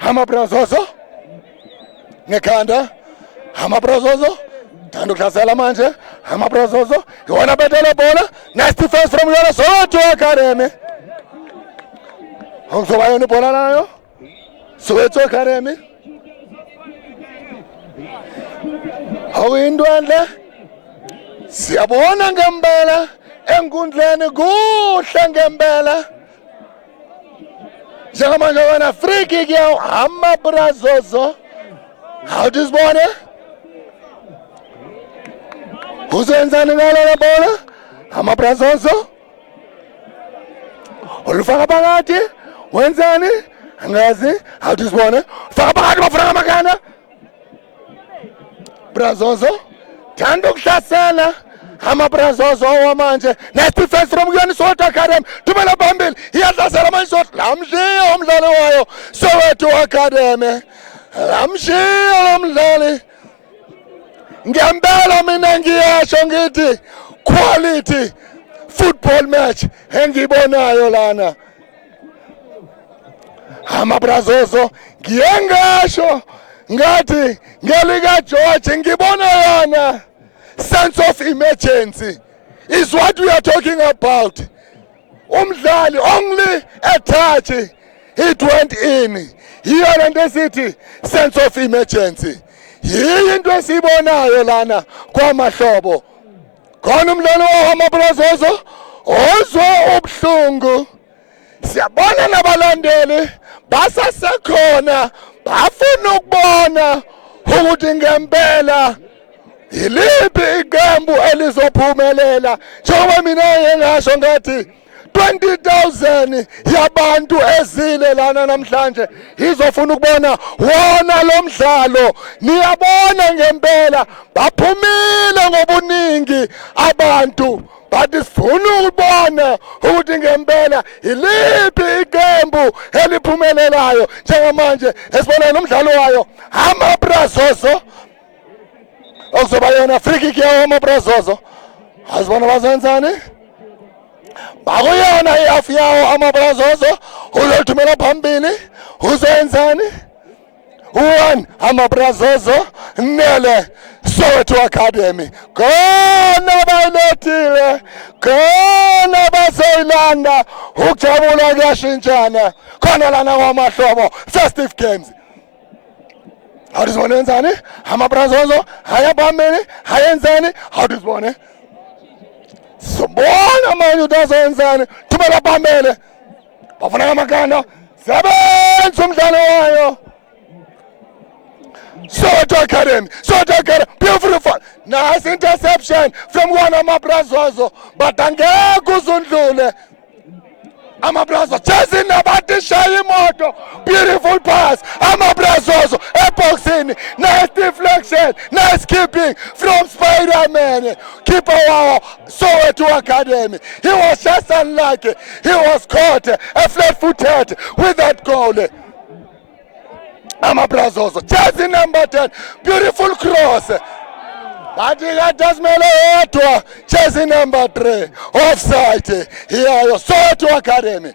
amabrazozo nekhanda amabrazozo thanda ukuhlasela manje amabrazozo iwona betela bola nice defense from yona Soweto Academy okuzoba yona ibhola nayo Soweto Academy awuyindwandle siyabona ngempela enkundleni kuhle ngempela njengamanje wona free kick yawo amabrazozo awudizibone uzenzani ngalo la bola amabrazozo ulufaka phakathi wenzani angazi awudizibone faka phakathi bafuna amakana brazozo thanda ukuhlasela amabrazozo wamanje nice defense from yona Soweto Academy thumela phambili iyahlasela manje Soweto lamshiya umdlalo wayo Soweto Academy lamshiya lo mdlali ngempela mina ngiyasho ngithi quality football match engibonayo lana amabrazozo ngiyengasho ngathi ngelika George ngibona yana sense of emergency is what we are talking about umdlali only a touch it went in here and the city sense of emergency yinto esibonayo lana kwamahlobo khona umdlalo wamabrazozo ozwe ubuhlungu siyabona nabalandeli basasekhona bafuna ukubona ukuthi ngempela yiliphi iqembu elizophumelela njengoba mina ngasho ngathi 20,000 yabantu ezile lana namhlanje izofuna ukubona wona lo mdlalo niyabona ngempela baphumile ngobuningi abantu bathi sifuna ukubona ukuthi ngempela yiliphi iqembu eliphumelelayo njengamanje esibona nomdlalo wayo amabrazozo okuzoba yona free kick yawo amabrazozo azibona bazenzani bakuyona ihafu yawo amabrazozo uzothumela phambili uzenzani 1 amabrazozo nele Soweto Academy khona bayilethile khona bazoyilanda ukujabula kuyashintshana khona lana kwamahlobo festive games awudizibona wenzani amabrazozo haya phambili hayenzani awudizibone sobona manje utazenzani thumela phambili bafuna amakanda sebenza umdlalo wayo Soweto Academy, beautiful fun. Nice interception from one of my brothers, but angeke uzundlule. Amabrazo, chasing Nabati Moto, beautiful pass. Amabrazo, boxing, nice deflection, nice keeping from Spider-Man. Keeper wow, Soweto Academy. He was just unlucky. He was caught flat-footed with that goal. Amabrazo, chasing number 10, beautiful cross. Batika Tasmelo Otwa, chasing number 3, offside. Here, Soweto Academy.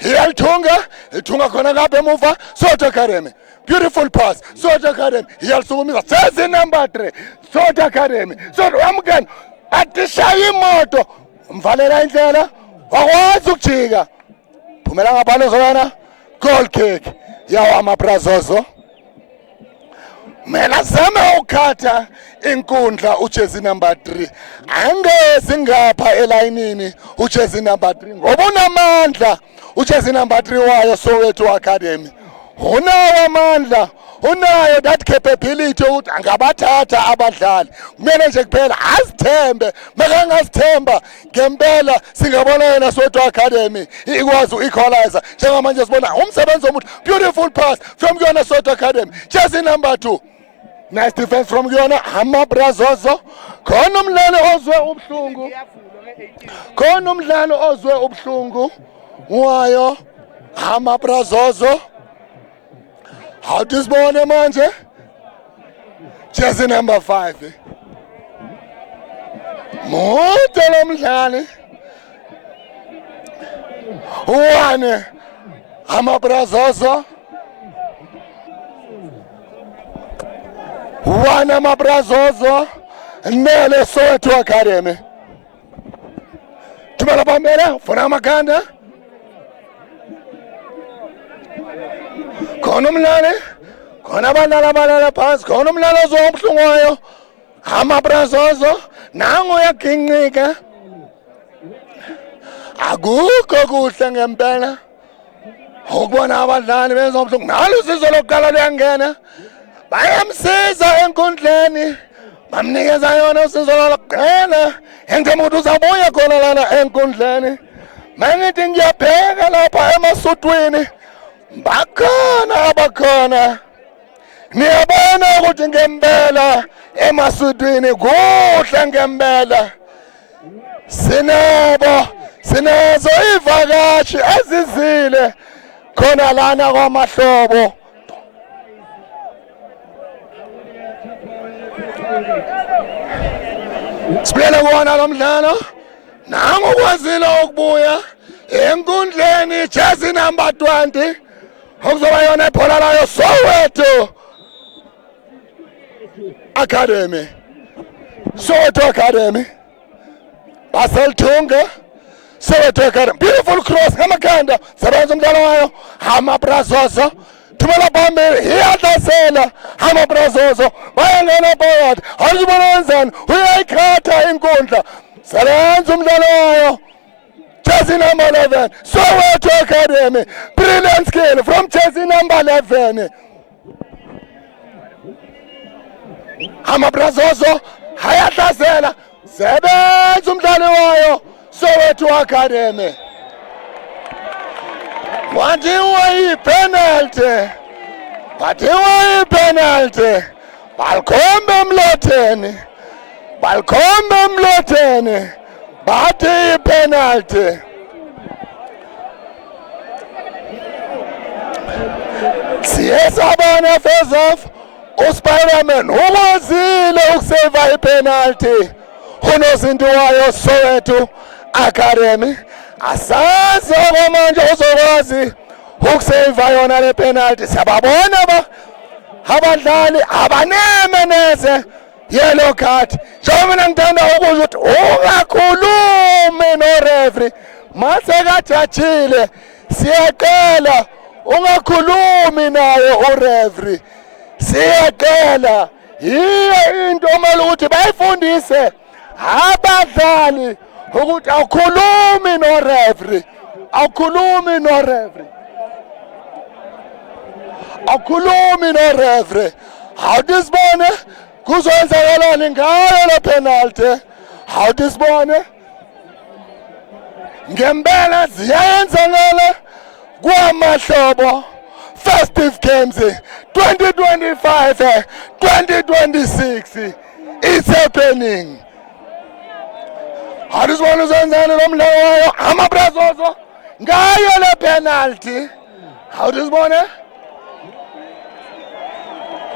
Here, Tunga kona ngabe muva, Soweto Academy. Beautiful pass, Soweto Academy. Here, Sumisa, chasing number 3, Soweto Academy. So, again, atishayi moto. Mvalela indlela, wakwazi ukujika. Phumela ngaphandle zona, goal kick. Yawa amabrazozo. Mina zama ukhatha inkundla ujersey number 3 angeze ngapha elayinini ujersey number 3 ngoba unamandla ujersey number 3 wayo Soweto Academy unawo amandla unayo that capability ukuthi angabathatha abadlali kumele nje kuphela azithembe makangazithemba ngempela singabona yena Soweto Academy ikwazi u-equalizer njengamanje sibona umsebenzi omuhle beautiful pass from yona Soweto Academy jersey number 2. Nice defense from Yona, Amabrazozo. Khona umdlalo ozwe ubuhlungu. Khona umdlalo ozwe ubuhlungu. Wayo Amabrazozo. How disbone manje? Jersey number 5. Modelo umdlali. One Amabrazozo. Wana mabrazozo nele Soweto Academy. Tumela bambela funa makanda. Khona umlale, khona abadlali abalala phansi, khona umlalo ozomhlungu wayo. Amabrazozo nangu uyaginqika. Akukho kuhle ngempela. Ukubona abadlali benza umhlungu. Nalo usizo lokuqala luyangena. Bayamsiza enkundleni bamnikeza yona usizo lokuqala engemuntu uzabuya khona lana enkundleni mangithi ngiyabheka lapha emasutwini bakhona abakhona niyabona ukuthi ngempela emasutwini kuhle ngempela sinazo ivakashi ezizile khona lana kwaMahlobo. Sibuyele kuwona lo mdlalo nangu kwazile ukubuya enkundleni jersey number 20 okuzoba yona ibhola layo Soweto Academy. Soweto Academy Baselthunga Soweto Academy beautiful cross ngamakhanda sebenza umdlalo wayo Amabrazozo. Tumela bambele iyadlasela Amabrazozo bayangena phakathi ayibona wenzani uyayikhatha inkundla sebenza umdlalo wayo jersey number 11 Soweto Academy brilliant skill from jersey number 11 Amabrazozo hayadlasela sebenza umdlalo wayo Soweto Academy. Wadiwa penalty. Wadiwa penalty. Balkombe mloteni. Bati penalty. Siyesabana face off. uSpiderman ukwazile ukuseva ipenalty. Unozinto wayo Soweto Academy. Asazi okwamanje uzokwazi ukuseva yona le penalty. Siyababona abadlali abanemeneze yellow card. Njengoba mina ngithanda ukuzwa ukuthi ungakhulumi no referee mase kajajile. Siyaqala ungakhulumi naye ureferee. Siyaqala yiyo into omele ukuthi bayifundise abadlali ukuthi awukhulumi no referee. Awukhulumi no referee. Awukhulumi no referee. awudisibone kuzoyenzakalani ngayo le penalty awudisibone ngempela ziyayenzakala kwamahlobo festive games 2025 2026 it's happening awudisibone uzenzani lo mdlalo wayo amaBrazozo ngayo le penalty awudisibone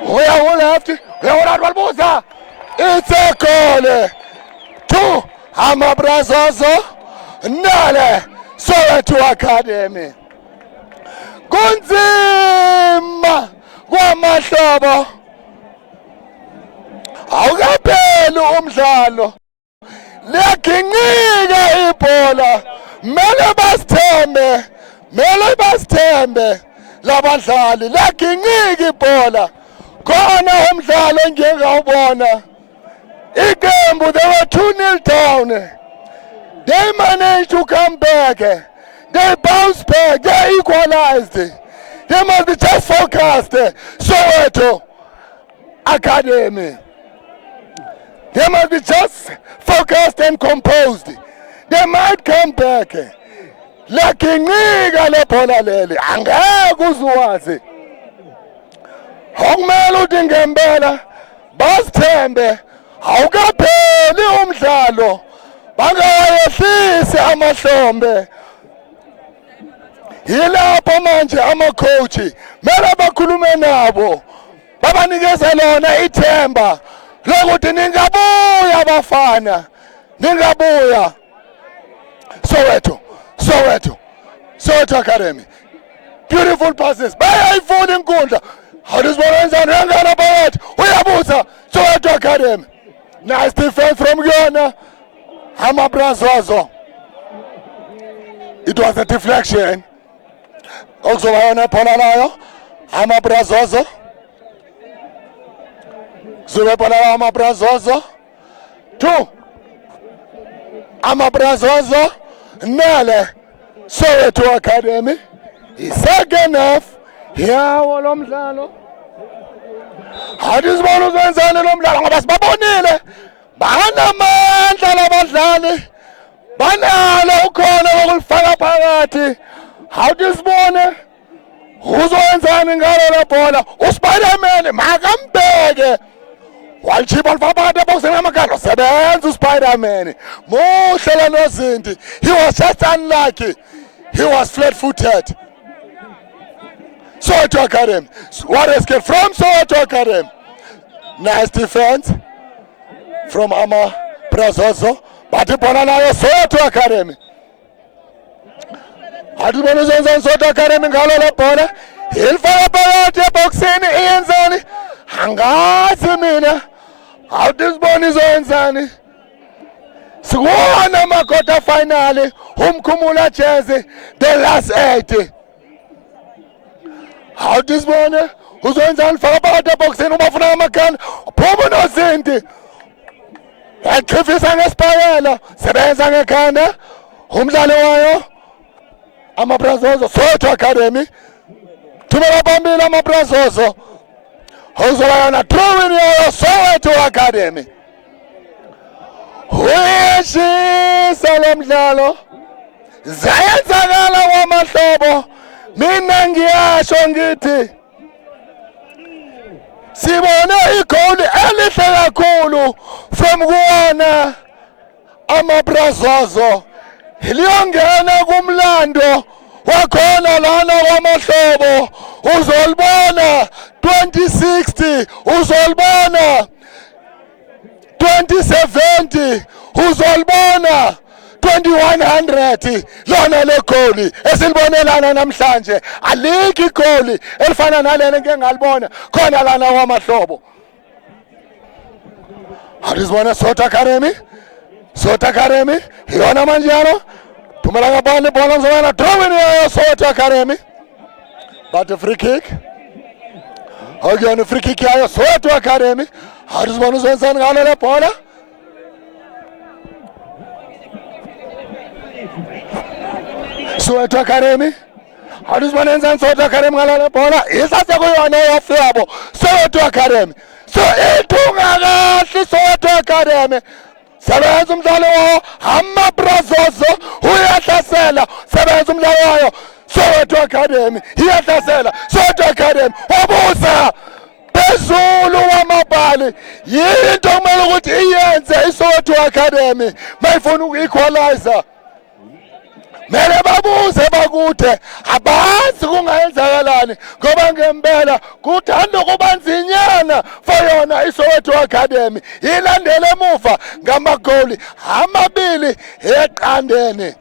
uya left uya right it's a goal to amaBrazozo nale Soweto Academy kunzima kwamahlobo awukapheli umdlalo liyaginqika ibhola mele basithembe labadlali liyaginqika ibhola khona umdlalo engingawubona iqembu they were 2-0 down. They managed to come back. They bounced back. They equalized. They must be just focused. Soweto Academy. They must be just focused and composed. They might come back. Lakinqika lebhola leli angeke uzuwazi. Okumele uthi ngempela basithembe awukapheli umdlalo. Bangayehlisi amahlombe yilapho manje amacoach mele bakhulume nabo babanikeze lona ithemba lokuthi ningabuya bafana ningabuya Soweto Academy beautiful passes bayayifuna inkundla awudisibona wenzani uyangena phakathi uyabusa Soweto Academy nice defense from Yona amaBrazozo. It was a deflection. Okuzoba yona ibhola layo amaBrazozo. Kuzoba ibhola layo amaBrazozo. 2 amaBrazozo nale Soweto Academy. Second half yawo lo mdlalo. Awudisibona uzenzani lo mdlalo ngoba sibabonile banamandla labadlali banalo ukhona okulifaka phakathi awudisibone uzowenzani ngalo le bhola uSpiderman makambheke walichipa lifaka phakathi ebokisini amakhandlo sebenza uSpiderman muhle lana Zinti he was just unlucky he was flat-footed Soweto Academy what escape from Soweto Academy nice defense from amaBrazozo but ibhola nayo Soweto Academy adibona uzenzani Soweto Academy ngalo le bhola ilifaka phakathi ebokisini iyenzani angazi mina awudisibona izowenzani sikuwona ama-quarter final umkhumula Jazz the last 8 awudisibone uzowenzani faka phakathi ebokisini ubafuna amakhanda phuma noZinti Yakhifisa ngesipayela sebenza ngekhanda umdlalo wayo amaBrazozo Soweto Academy thumela phambili amaBrazozo uzoba yona throw-in yayo Soweto Academy uyeshisa lo mdlalo zayenzakala kwamahlobo mina ngiyasho ngithi sibone igoli elihle kakhulu from kuwona amaBrazozo liyongena kumlando wakhona lana kwamahlobo uzolibona 2060 uzolibona 2070 uzolibona 2100 lona legoli esilibonelana namhlanje alikho igoli elifana nalena engeke ngalibona khona lana kwamahlobo awuzibona Soweto Academy yona manjalo thumela ngaphandle ibhola ngizobona drawing yayo Soweto Academy but a free kick akuyona free kick yayo Soweto Academy awuzibona uzenzani ngalo le bhola Soweto Academy awuzibona enzani Soweto Academy ngalale bhola isasekuyona eyafiyabo Soweto Academy so ithunga kahle Soweto Academy sebenza umdlalo wayo amabrazozo uyahlasela sebenza umdlalo wayo Soweto Academy iyahlasela Soweto Academy wabusa phezulu wamabhali yinto kumele ukuthi iyenze iSoweto Academy mayifuna uku-equalizer mele babuze bakude abazi kungayenzakalani ngoba ngempela kuthanda ukuba nzinyana for yona iSoweto Academy ilandele emuva ngamagoli amabili eqandeni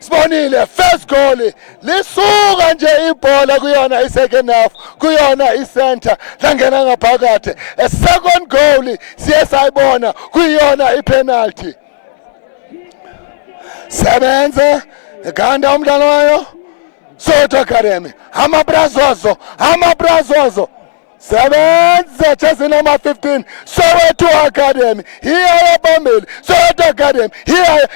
sibonile first goal lisuka nje ibhola kuyona isecond half kuyona icenter langena ngaphakathi a second goal siye sayibona kuyona ipenalty sebenze ganda umdlalo wayo Soweto Academy amabrazozo sebenze jersey number 15 Soweto Academy hiya phambili Soweto Academy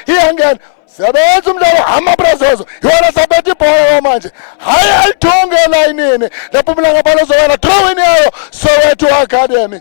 hiya ngena sebenza umdlalo amabrazozo yona sabetha ibhola manje hayi alithunge layinini lapho umlanga bhala zona throw in yayo Soweto Academy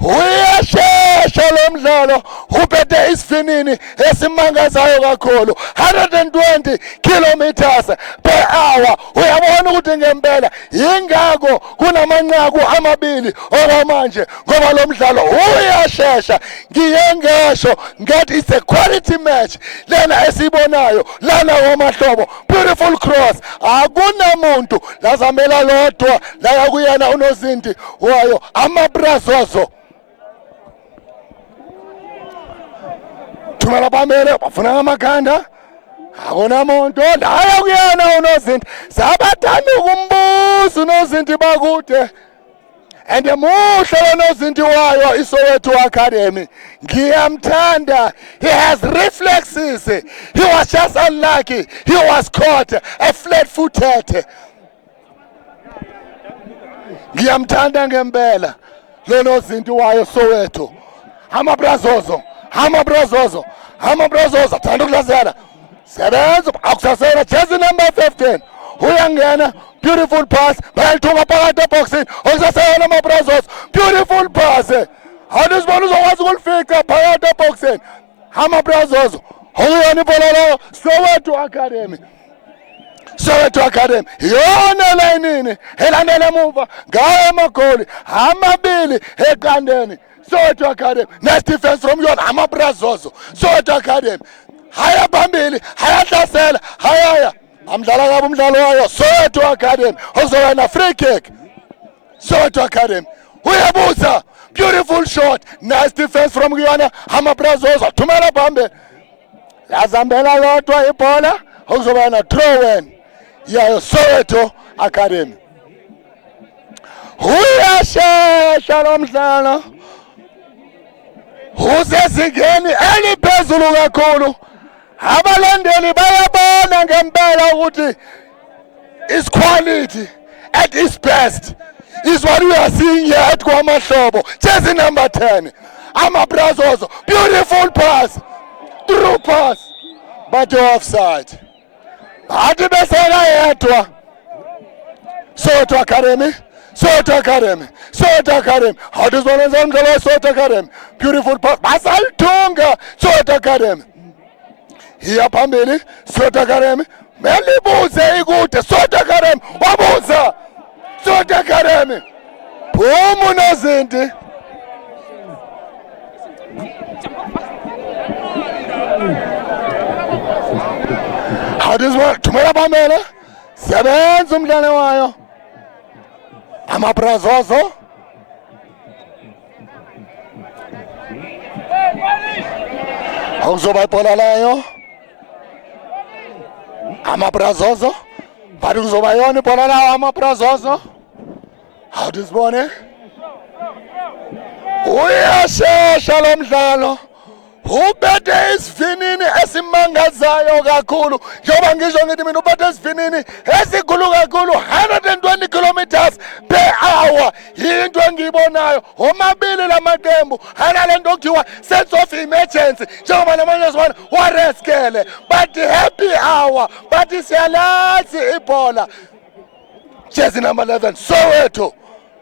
uyashesha lo mdlalo uphethe isifinini esimangazayo kakhulu 120 kilometers per hour uyabona ukuthi ngempela ingako kunamanqaku amabili okwamanje ngoba lo mdlalo uyashesha ngiyengesho ngathi it's a quality match lena esibonayo lana wamahlobo beautiful cross akunamuntu lazamela lodwa la kuyena unozinti wayo amabrazozo thumela bamele bafuna amakhanda akona muntu laya kuyena unozinti sabathanda ukumbuza unozinti bakude and muhle unozinti wayo iSoweto Academy ngiyamthanda he has reflexes he was just unlucky he was caught a flat-footed ngiyamthanda ngempela lo nozinti wayo Soweto amabrazozo thanda ukulazela sebenza akusasela jersey number 15 uyangena beautiful pass bayalithunga phakathi eboxini okusasela amabrazozo beautiful pass awuzibona uzokwazi ukulifica phakathi eboxini amabrazozo okuyona ibhola layo Soweto Academy yona layinini elandela emuva ngayo amagoli amabili eqandeni Soweto Academy nice defense from yona amabrazozo Soweto Academy haya phambili hayahlasela hayaya amdlala kabi umdlalo wayo Soweto Academy ozoba na free kick Soweto Academy uyabuza beautiful shot nice defense from yona amabrazozo thumela phambili yazambela lodwa ibhola ozoba na throw in yayo Soweto Academy uyashesha lo mdlalo usezingeni eliphezulu kakhulu abalandeli bayabona ngempela ukuthi is quality at its best is what we are seeing here at KwaMahlobo jersey number 10 amabrazozo beautiful pass through pass but offside athi besela yedwa Soweto Academy how does one of Soweto Academy beautiful pass basalithunga Soweto Academy hiya phambili Soweto Academy melibuze ikude Soweto Academy wabuza Soweto Academy phuma unozinti how does one thumela bamele sebenza umdlalo wayo amabrazozo awuzoba ibhola layo amabrazozo bathi kuzoba yona ibhola layo amabrazozo awudizibone uyashesha lo mdlalo ubethe isivinini esimangazayo kakhulu njengoba ngisho ngithi mina ubethe isivinini esikhulu kakhulu 120 kilometers per hour. Into engiyibonayo omabili lamaqembu analento okuthiwa sense of emergency njengoba namanje sibona wareskele but happy hour but siyalazi ibhola. Jersey number 11 Soweto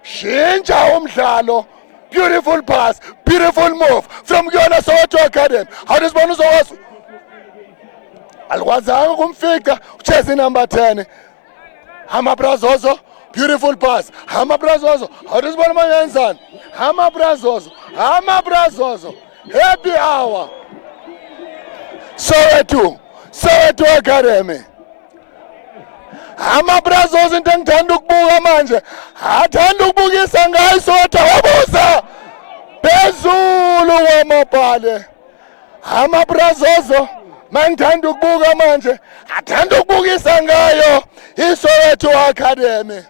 shintsha umdlalo. Beautiful pass, beautiful move from Kuyona Soweto Academy. How does one was Alwazanga kumfika Jersey number 10 Hama Brazozo, beautiful pass. Hama Brazozo. How does one man Hama Brazozo. Hama Brazozo. Happy hour. Soweto Academy. Amabrazos into ngithanda ukubuka manje athanda ukubukisa ngayo Soweto wabuza phezulu wamabhale. Amabrazos mangithanda ukubuka manje athanda ukubukisa ngayo iSoweto Academy.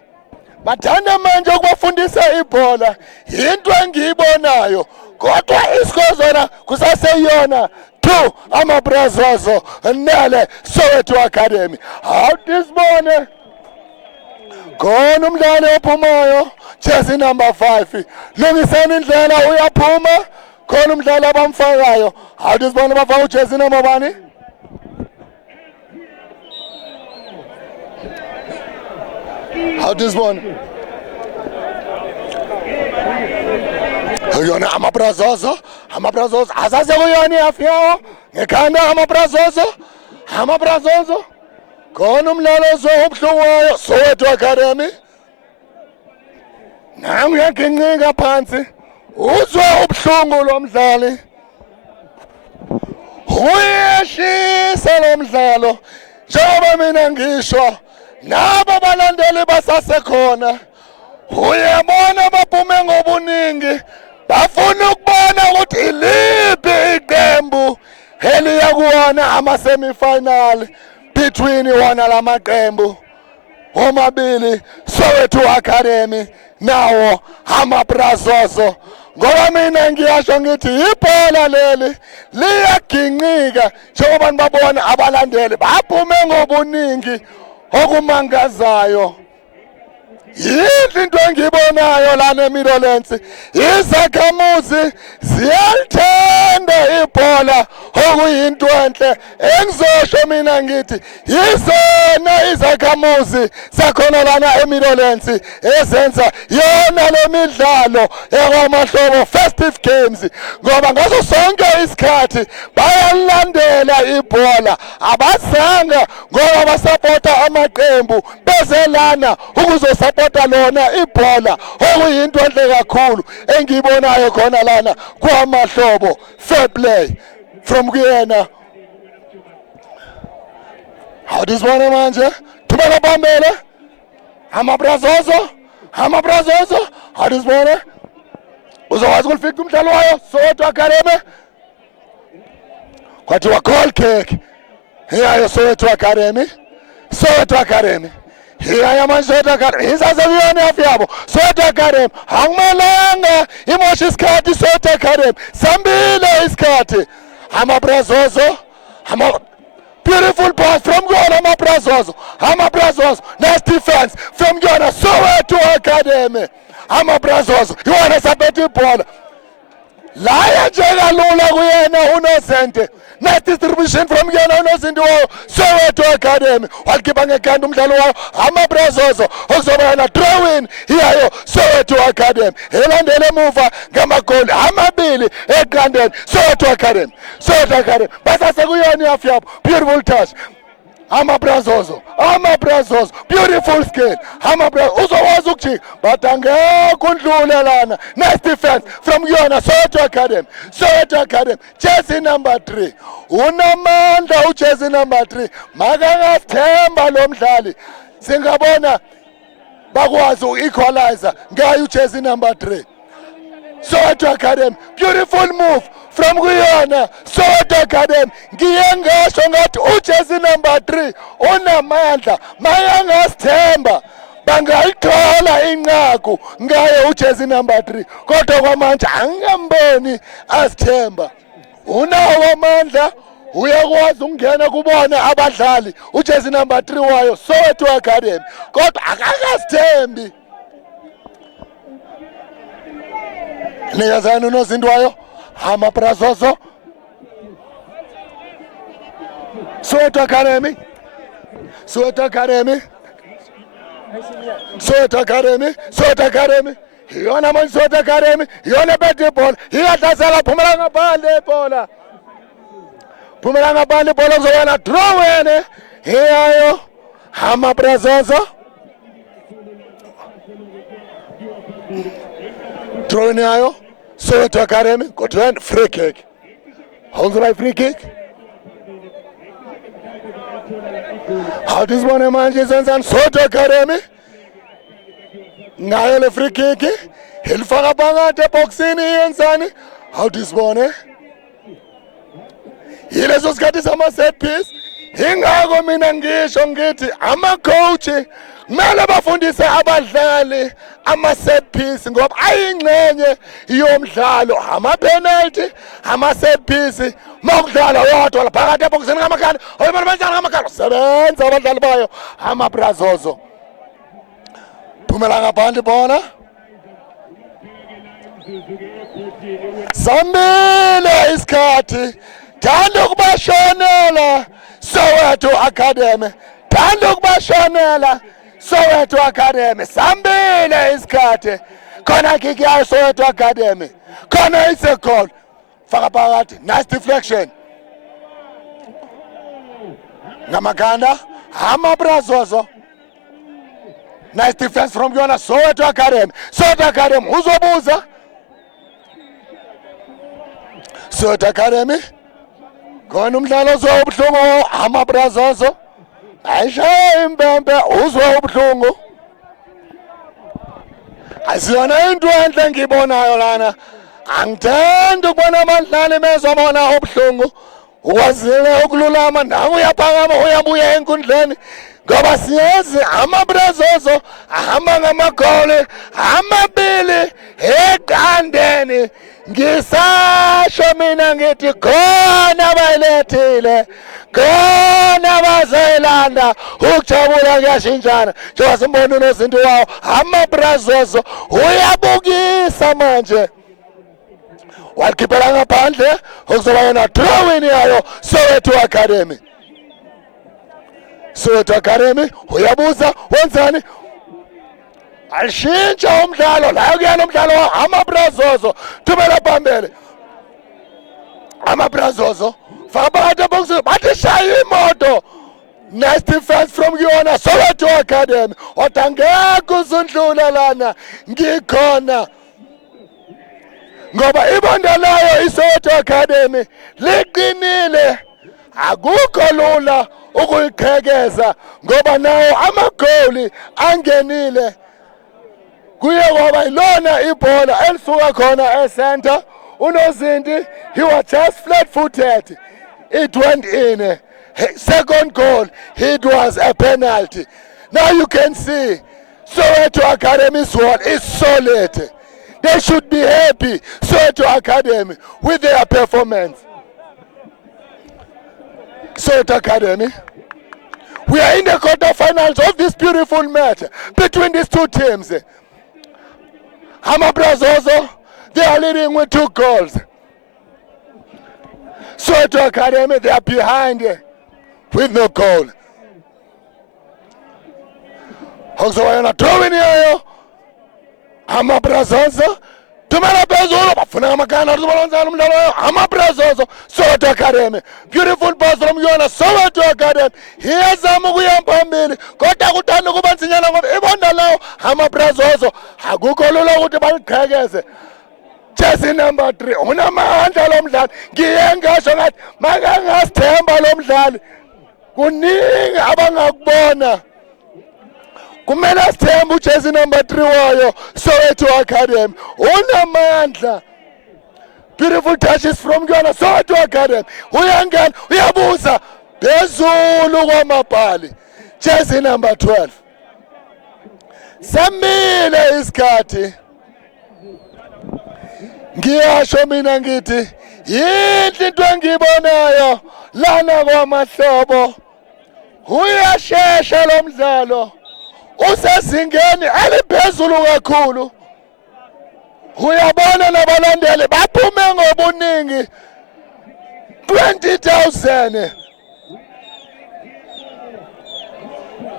Bathanda manje ukubafundisa ibhola into engiyibonayo kodwa isikhozana kusaseyona 2 Amabrazos nele Soweto Academy. Awudisibone khona umdlali ophumayo Jersey number 5 lungiseni indlela uyaphuma khona umdlali abamfakayo. Awudisibone bafaka uJersey number bani awudisibone yona Amabrazos azaze kuyona iyafiyawo ngekhanda Amabrazos khona umdlalo obuhlungu wayo Soweto Academy. Nangu uyaginqika phansi uzwa ubuhlungu lo mdlali uyeshisa lo mdlalo njengoba mina ngisho nabo balandeli basasekhona uyabona baphume ngobuningi bafuna ukubona ukuthi iliphi iqembu eliya kuwona ama-semi-final between wona lamaqembu omabili Soweto Academy nawo Amabrazos. Ngoba mina ngiyasho ngithi ibhola leli liyaginqika njengoba nibabona abalandeli baphume ngobuningi okumangazayo. Yinhle into engibonayo lana eMidlands izakhamuzi ziyalithanda ibhola okuyinto enhle engizosho mina ngithi yizona izakhamuzi sakhona lana eMidlands ezenza yona lemidlalo ekwamahlobo festive games ngoba ngaso sonke isikhathi bayalandela ibhola abazanga ngoba basupporta amaqembu bezelana ukuzosupporta lona ibhola okuyinto enhle kakhulu engiyibonayo khona lana kwamahlobo. Fair play from kuyena. How this one manje thumela phambili Amabrazos how this one uzokwazi ukufika umdlalo wayo Soweto Academy kwathiwa goal kick hiyayo Soweto Academy hiya manje Soweto Academy izazekuyona yafiyabo Soweto Academy akumelanga imosha isikhathi Soweto Academy sambile isikhathi Amabrazos beautiful pass from Kuyona Amabrazos nice defense from Kuyona Soweto Academy. Amabrazos yona sabetha ibhola laya nje kalula kuyena uNosente. Nice distribution from Kuyona uNosente Soweto Academy wakhipha ngekhanda umdlalo wayo Amabrazos okuzoba yena draw in hiyayo Soweto Academy elandele emuva ngamagoli amabili eqandeni Soweto Academy basasekuyona iyafiyabo beautiful touch Amabrazos beautiful skill uzokwazi ukujika but angekho undlule lana. Nice defense from Kuyona Soweto Academy Jersey number 3 unamandla uJersey number 3 makangazithemba lo mdlali singabona bakwazi u-equalizer ngayo uJersey number 3 Soweto Academy. Beautiful move from Kuyona Soweto Academy. Ngiye ngasho ngathi uJersey number 3 unamandla mayangasithemba bangayithola inqaku ngaye uJersey number 3 kodwa kwamanje angingamboni asithemba. unawo amandla uyakwazi ukungena kubona abadlali ujezi number 3 wayo Soweto Academy kodwa akakasithembi. Nikezani unozindwayo amabrazozo Soweto Academy Soweto Academy Soweto Academy Soweto Academy iyona manje Soweto Academy iyona bete ibhola iyadlasela phumela ngaphandle ibhola phumela ngaphandle ibhola kuzobana draw wene hiyayo amabrazozo draw nayo Soweto Academy kodwa free kick Hongzula free kick Hadisibone manje senzani Soweto Academy ngayo le free kick elifaka phakathi eboxini yenzani Hadisibone yileso sikhathi sama set piece ingako mina ngisho ngithi ama coach kumele bafundise abadlali ama set piece ngoba ayingcenye yomdlalo ama penalty ama set piece mawudlala yodwa la phakathi eboxini ngamakhala oyibona kanjani ngamakhala sebenza abadlali bayo ama brazozo phumela ngaphandle bona Samile isikhathi thanda ukubashonela Soweto Academy thanda ukubashonela Soweto Academy Sambile isikhathi khona kick ya Soweto Academy khona it's a goal faka phakathi nice deflection ngamakhanda amabrazozo nice defense from yona Soweto Academy Soweto Academy uzobuza Soweto Academy khona umdlalo ozobuhlungu amabrazozo ayishaya imbembe uzwa ubuhlungu asiyona into enhle ngibonayo lana angithandi ukubona abadlali bezobona ubuhlungu ukwazile ukululama nawe uyaphakama uyabuya enkundleni ngoba siyazi amabrazozo ahamba ngamagoli amabili eqandeni ngisasho mina ngithi khona bayilethile khona bazayilanda ukujabula kuyashintshana njengoba simbona unozinto wawo amabrazozo uyabukisa manje walikhiphela ngaphandle okuzoba yona drawing yayo Soweto Academy Soweto Academy uyabuza wenzani alishintsha umdlalo la kuyena umdlalo amabrazozo thumela phambili amabrazozo faka phakathi eboxini bathi shaya imoto nice defense from yona Soweto Academy kodwa ngeke uzundlula lana ngikhona ngoba ibonda layo iSoweto Academy liqinile akukho lula ukuyiqhekeza ngoba nawo amagoli angenile kuye kwaba ilona ibhola elisuka khona ecenter unozinti he was just flat footed it went in second goal it was a penalty now you can see Soweto Academy's wall is solid. They should be happy Soweto Academy with their performance. Soweto Academy, we are in the quarterfinals of this beautiful match between these two teams. Amabrazozo, they are leading with 2 goals. Soweto Academy, they are behind with no goal. Hongzowayana throwing here. Amabrazozo, tumela phezulu bafuna amakana uzibolonzana umdlalo amabrazozo Soweto Academy beautiful pass from yona Soweto Academy iyazama ukuya phambili kodwa kuthanda kuba nsinyana ngoba ibonda lawo amabrazozo akukho lula ukuthi baliqhekeze jersey number 3 unamandla lo mdlali ngiye ngasho ngathi makangasithemba lo mdlali kuningi abangakubona kumele sithembe ujezi number 3 wayo Soweto Academy unamandla beautiful touches from yona Soweto Academy uyangena uyabuza phezulu kwamabhali jezi number 12 Samile isikhathi ngiyasho mina ngithi yinhle into engiyibonayo lana kwaMahlobo. Uyashesha lo mdlalo, usezingeni eliphezulu kakhulu. Uyabona nabalandeli baphume ngobuningi 20,000.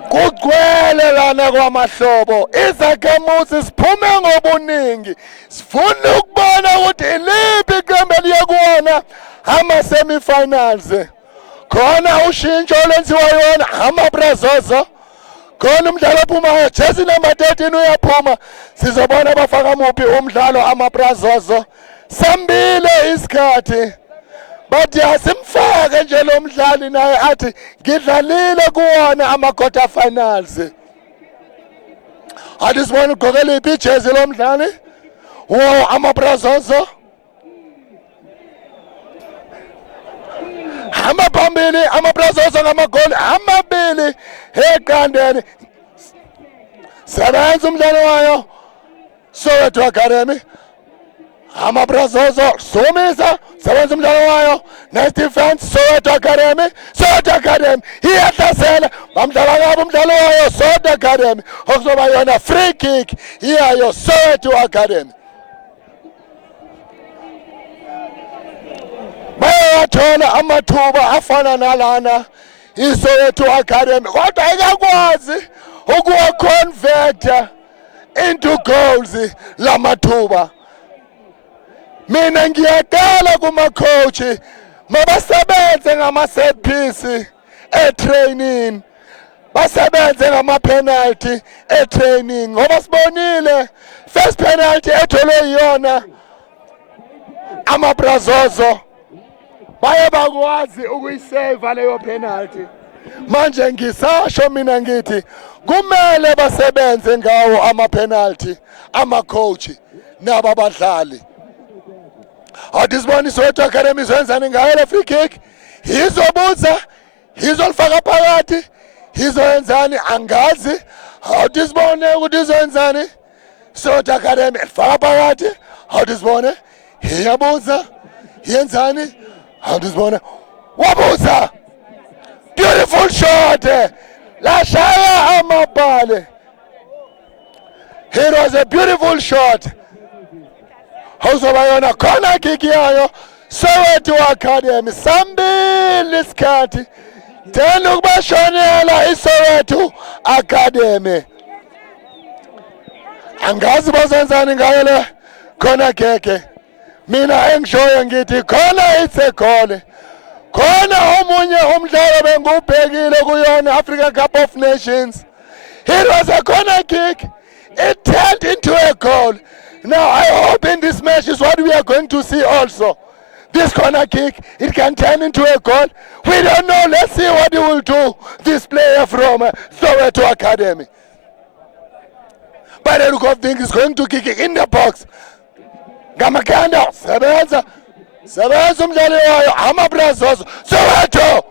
Kugcwele lana kwaMahlobo, izakhamuzi siphume ngobuningi. Sifuna ukubona ukuthi iliphi iqembu eliyakuwona ama-semi-finals. Khona ushintsho olwenziwa yona amaBrazozo. Khona umdlalo ophumayo, jersey number 13 uyaphuma. Sizobona bafaka muphi umdlalo amaBrazozo. Sambile isikhathi. Bathi asimfake nje lo mdlali naye athi ngidlalile kuwona ama-quarter finals. Athi sibone ugqokele iphi ijezi lo mdlali? Wo amaBrazozo. Hamba phambili amaBrazozo ngamagoli amabili eqandeni. Sebenza umdlalo wayo Soweto Academy. amaBrazozo somisa sebenza umdlalo wayo. Next defense Soweto Academy. Soweto Academy iyahlasela bamdlala kabi umdlalo wayo Soweto Academy. Okuzoba yona free kick iyayo Soweto Academy. Bayathola amathuba afana nalana iSoweto Academy kodwa ayikakwazi ukuwa-convert into goals lamathuba. Mina ngiyaqala kuma-coach mabasebenze ngama-set piece e-training, basebenze ngama-penalty e-training ngoba sibonile first penalty etholwe yiyona amaBrazozo baye bakwazi ukuyiseva leyo penalty. Manje ngisasho mina ngithi kumele basebenze ngawo ama-penalty ama-coach naba badlali. Athi sibone iSoweto Academy izowenzani ngayo le free kick. Izobuza, izolifaka phakathi, izoyenzani angazi. Athi sibone ukuthi izoyenzani. iSoweto Academy ifaka phakathi. Athi sibone iyabuza, yenzani. Athi sibone wabuza. Beautiful shot. Lashaya amabhale. It was a beautiful shot. Howuzoba yona corner kick yayo Soweto Academy. Sambili isikhathi. Tena ukubashonela iSoweto Academy. Angazi bazenzani ngayo le corner kick. Mina engishoyo ngithi khona it's a goal. Khona omunye umdlalo bengubhekile kuyona African Cup of Nations. It was a corner kick. It turned into a goal. Now I hope in this match is what we are going to see also. This corner kick, it can turn into a goal. We don't know. Let's see what he will do, this player from Soweto Academy. But Erukov think is going to kick it in the box. Gamakanda, Sebenza umdlali wayo, amaBrazozo, Soweto,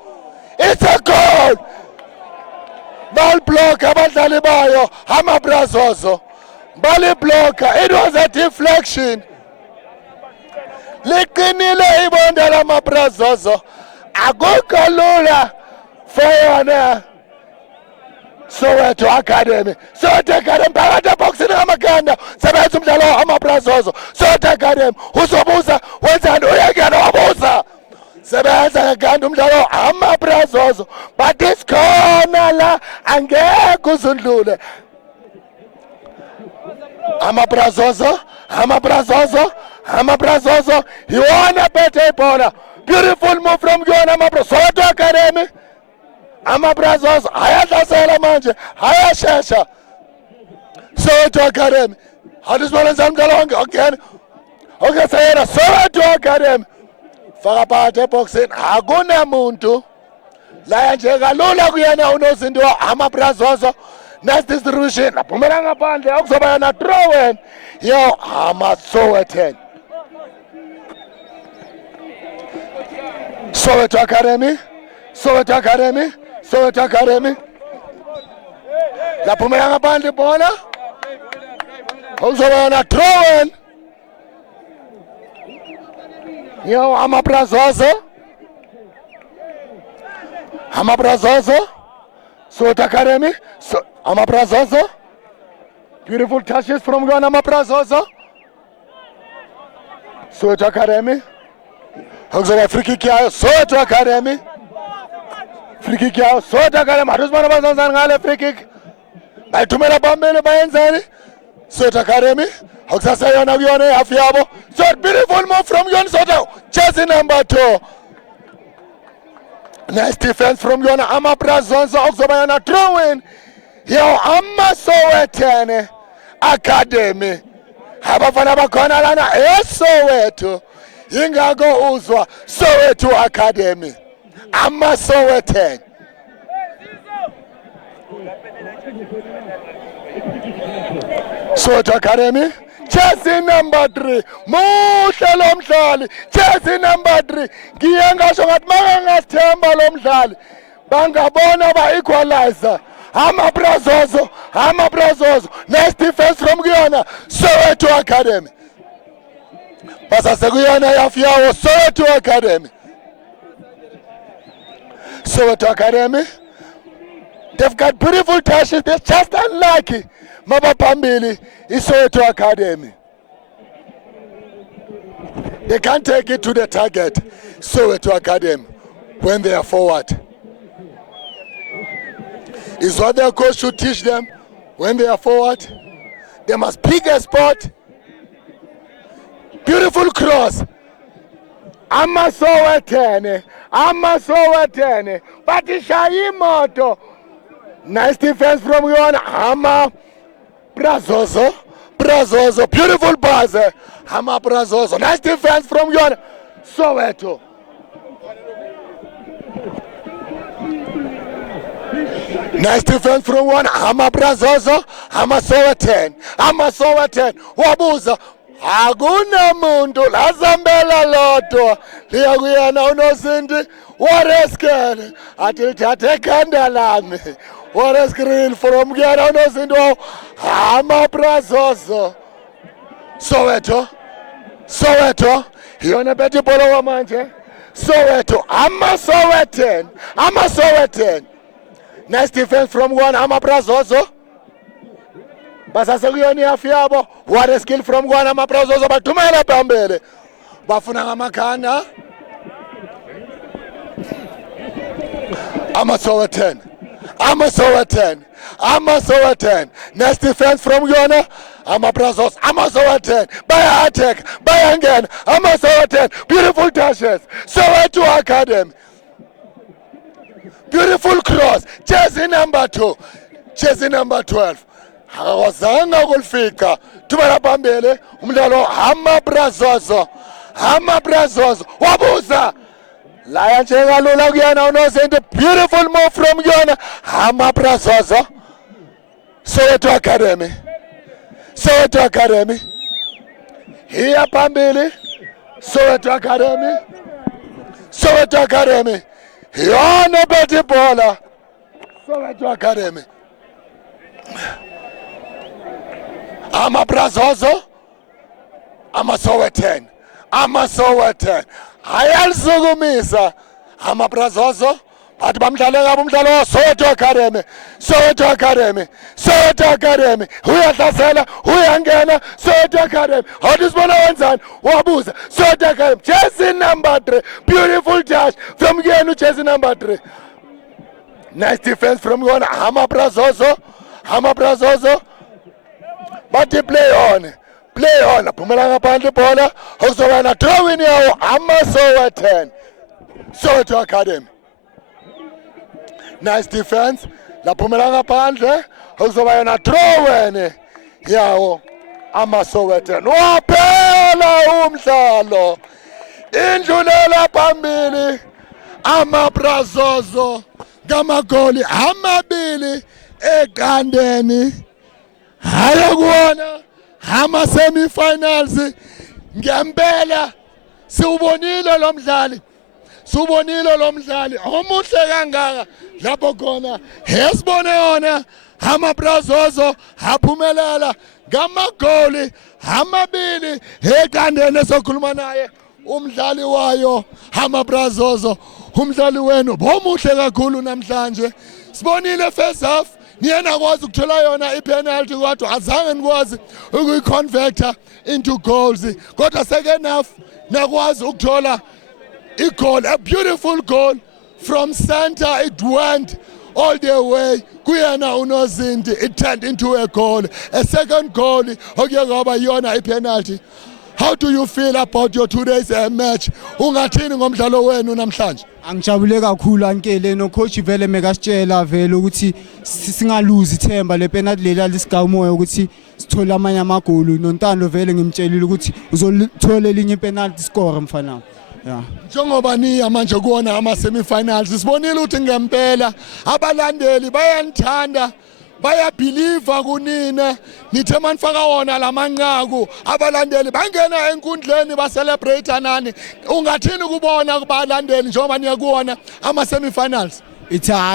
it's a goal. Ball block, abadlali bayo, amaBrazozo. Ball blocker, it was a deflection. Liqinile ibonda lamaBrazozo. Akukho lula for yona Soweto Academy. Soweto Academy phakathi eboxini ngamakanda. Sebenza umdlalo amaBrazozo. Soweto Academy uzobuza wenzani uyangena wabuza. Sebenza ngekanda umdlalo amaBrazozo. But this corner la angeke uzundlule. amaBrazozo. You wanna bet a bowler. Beautiful move from Guyana Soweto Academy. amaBrazozo ayadlasela manje, ayashesha. Soweto Academy. Hadisibona zamdlalo again. Okay, sayena Soweto Academy. Faka phakathi eboxini akunamuntu. La nje kalula kuyena unozinto amaBrazozo. Next distribution aphumela ngaphandle okuzoba yana throw in yo amaSowetan. Soweto Academy laphumela ngaphandle bola okuzoba yana throw in Yo, Amabrazoso. Soweto Academy. So, Amabrazoso. Beautiful touches from Ghana, Amabrazoso. Soweto Academy. Hokuzela free kick yayo, Soweto Academy. Free kick yayo, Soweto Academy. Harusbana bazanzana ngale free kick. Bayithumela phambili bayenzani. Soweto Academy. Hokuzela yona kuyona half yabo. So beautiful move from Yon Soweto. Jersey number 2. Nice defense from Yona Amabrazoso. Hokuzela yona throw in. Yo, Soweto Academy. Abafana bakhona lana eSoweto. Ingako uzwa Soweto Academy. Soweto. Soweto Academy. Jersey number 3. Muhle lo mdlali. Jersey number 3. Ngiye ngasho ngathi makangasithemba lo mdlali. Bangabona ba equalizer. Amabrazoso. Nice defense from Guyana. Soweto Academy. Basase Guyana yafiyawo Soweto Academy. Soweto Academy. They've got beautiful touches. They're just unlucky. Mabapambili is Soweto Academy. They can't take it to the target. Soweto Academy when they are forward. Is what their coach should teach them when they are forward. They must pick a spot. Beautiful cross. Soweto. But Moto. Nice defense from Yon. Brazoso. Beautiful pass. Brazoso. Nice defense from Yon. Soweto. Nice defense from one. Brazoso. Soweto. Wabuza. Hakuna muntu lazambela lodwa liyakuyena unosindi wareskele athi lithathe ekhanda lami warescreen from kuyena unosindi wawo Brazoso. Soweto yona bethe ibhola kwamanje. Soweto Soweto. Nice defense from one Brazoso. Basase kuyona ihafu yabo. What a skill from one Brazoso. Bathumela phambili bafuna ngamakhanda. Soweto. Nice defense from Yona. Brazoso. Soweto. By attack. By again. Soweto. Beautiful touches. Soweto Academy. Beautiful cross. Jersey number 2. Jersey number 12. Awazanga kulifika. Thumela phambili umdlalo Brazoso. Wabuza. Laya nje kalula kuyena unozinto. Beautiful move from Yona. Brazoso. Soweto Academy. Here phambili. Soweto Academy. Yona bethe ibhola. Soweto Academy. Brazoso. Soweto. Ayalizukumisa Brazoso. Bathi bamdlale kabi umdlalo Soweto Academy. Uyahlasela, uyangena Soweto Academy. Awudisibona wenzani? Wabuza Soweto Academy. Jersey number 3. Beautiful touch from Guyana jersey number 3. Nice defense from Guyana Brazoso. But they play on. Phumela ngaphandle ibhola. Okuzoba throw in yawo Soweto Academy. Nice defense. Laphumela ngaphandle. Okuzoba throw in yawo Soweto. Waphela umdlalo. Indlulela phambili Brazoso ngamagoli 2 eqandeni. Hayi kuona semi-finals ngempela siubonile lo mdlali omuhle kangaka lapho khona esibone yona Brazoso aphumelela ngamagoli 2 eqandeni. Sokhuluma naye umdlali wayo amabrazozo umdlali wenu bomuhle kakhulu namhlanje sibonile first half niyena kwazi ukuthola yona ipenalty kodwa azange nikwazi ukuyiconverta into goals kodwa second half nakwazi ukuthola igoal, a beautiful goal from center. It went all the way kuyena uNozinti. It turned into a goal, a second goal okuye kwaba yona ipenalty. How do you feel about your today's match? Ungathini ngomdlalo wenu namhlanje? Angijabule kakhulu ankele no coach vele mekasitshela vele ukuthi singaluzi ithemba le penalty lela lisigamoya ukuthi sithola amanye amagoli noNtando vele ngimtshelile ukuthi uzolithola elinye ipenalty score mfana. Yeah. Njengoba niya manje kuona ama semifinals sibonile ukuthi ngempela abalandeli bayanithanda bayabelieve kunina nithe manifaka wona lamanqaku abalandeli bangena enkundleni ba celebrate nani ungathini kubona kubalandeli njengoba niyakuona ama semifinals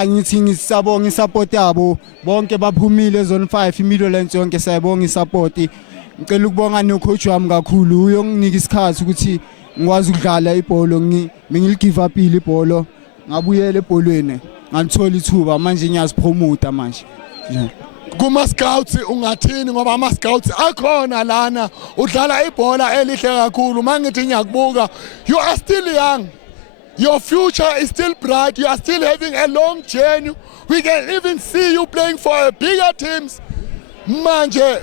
ngithi ngisabonga isupport yabo bonke baphumile zone 5 iMidlands yonke sayibonga isupport ngicela ukubonga no coach wami kakhulu uyonginika isikhathi ukuthi ngikwazi ukudlala ibhola ngiligive upile ibhola ngabuyela ebholweni ngalithola ithuba manje ngiyazipromote manje. Kuma scouts ungathini ngoba ama scouts akhona lana udlala ibhola elihle kakhulu mangithi ngiyakubuka you are still young, your future is still bright, you are still having a long journey, we can even see you playing for bigger teams manje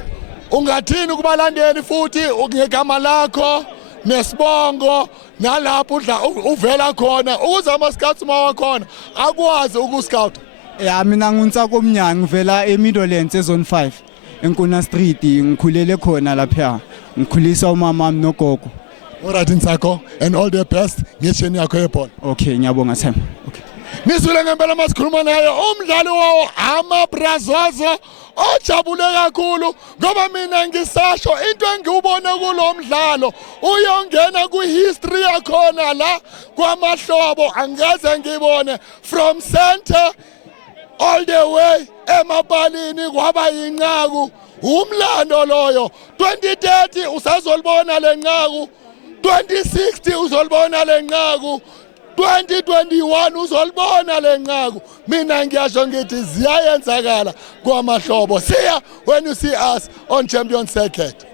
ungathini kubalandeli futhi ngegama lakho nesibongo nalapho uvela khona ukuze ama scouts mawakhona akwazi ukuscout. Mina nguntsako omnyanga ngivela eMidlands ezone 5 eNkuna Street ngikhulele khona lapha ngikhulisa umama wami nogogo. Alright Ntsako and all the best ngesheni yakho yebhola. Okay ngiyabonga Sam. Okay. Nizwile ngempela masikhuluma naye umdlali wawo amabrazozo ojabule kakhulu ngoba mina ngisasho into engiyibona kulo mdlalo uyongena kuhistory yakhona la kwamahlobo angeze ngibone from center all the way emapalini kwaba yinqaku umlando loyo 2030 usazolibona lenqaku 2060 uzolibona lenqaku 2021 uzolibona lenqaku mina ngiyasho ngithi ziyayenzakala kwamahlobo see ya when you see us on champion circuit.